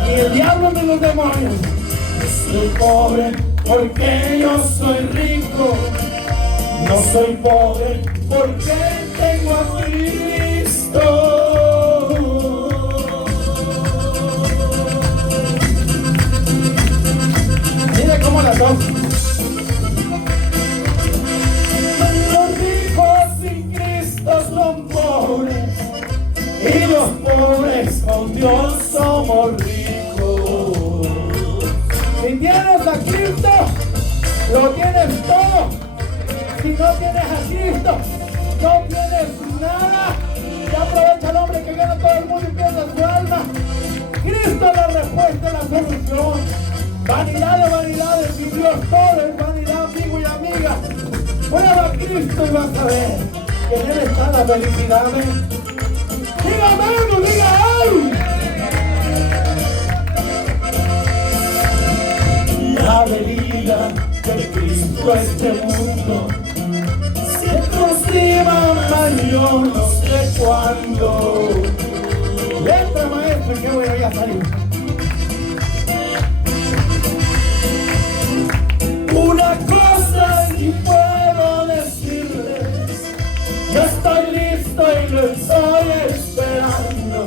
ni el diablo ni los demonios. Soy pobre porque yo soy rico, no soy pobre porque tengo a Cristo. Mire cómo la toca. Los ricos sin Cristo son pobres, y los pobres con Dios somos ricos. Si tienes a Cristo, lo tienes todo. Si no tienes a Cristo, no tienes nada. Y aprovecha el hombre que gana todo el mundo y pierde su alma. Cristo es la respuesta, la solución. Vanidad de vanidades, sin Dios todo es vanidad, amigo y amiga. Prueba a Cristo y vas a ver que en Él está la felicidad. Amén. Diga amén, no diga ay. La venida de Cristo a este mundo se aproxima, mas yo no sé cuándo. Letra, maestro, que voy a salir. Una cosa sí puedo decirles, yo estoy listo y lo estoy esperando.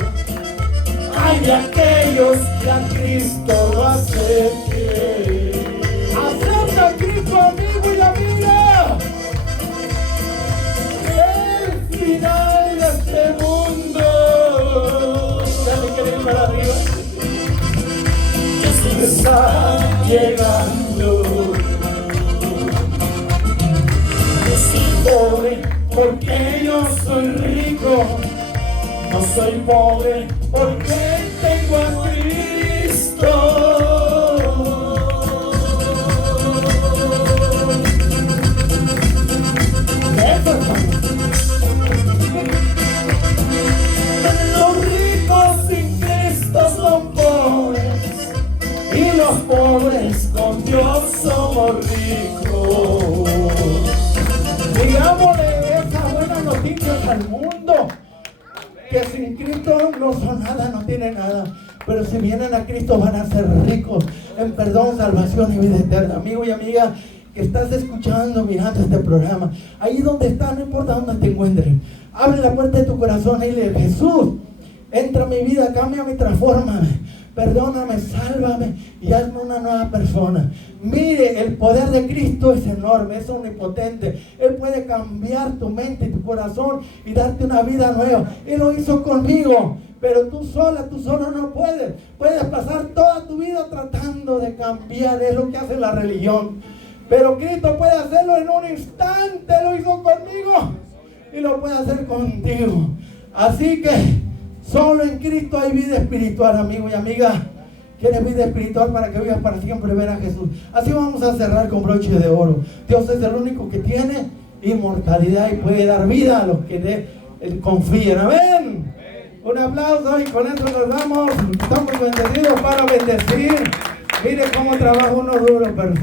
Hay de aquellos que a Cristo lo acepten. Acepta a Cristo, amigo y amiga. El final de este mundo. Ya te quieren ir para arriba. Jesús está llegando. Yo soy pobre porque yo soy rico. No soy pobre porque tengo a Cristo. Los ricos sin Cristo son pobres, y los pobres con Dios somos ricos. Digámosle esas buenas noticias al mundo, que sin Cristo no son nada, no tienen nada. Pero si vienen a Cristo van a ser ricos en perdón, salvación y vida eterna. Amigo y amiga que estás escuchando, mirando este programa, ahí donde estás, no importa dónde te encuentres, abre la puerta de tu corazón y dile: Jesús, entra a mi vida, cámbiame, transfórmame, perdóname, sálvame y hazme una nueva persona. Mire, el poder de Cristo es enorme, es omnipotente. Él puede cambiar tu mente y tu corazón y darte una vida nueva. Él lo hizo conmigo, pero tú solo no puedes. Puedes pasar toda tu vida tratando de cambiar, es lo que hace la religión. Pero Cristo puede hacerlo en un instante, lo hizo conmigo y lo puede hacer contigo. Así que solo en Cristo hay vida espiritual, amigo y amiga. ¿Quieres vida espiritual para que vivas para siempre ver a Jesús? Así vamos a cerrar con broche de oro. Dios es el único que tiene inmortalidad y puede dar vida a los que confíen. Amén. Un aplauso y con eso nos damos. Estamos bendecidos para bendecir. Mire cómo trabaja uno duro, perfecto.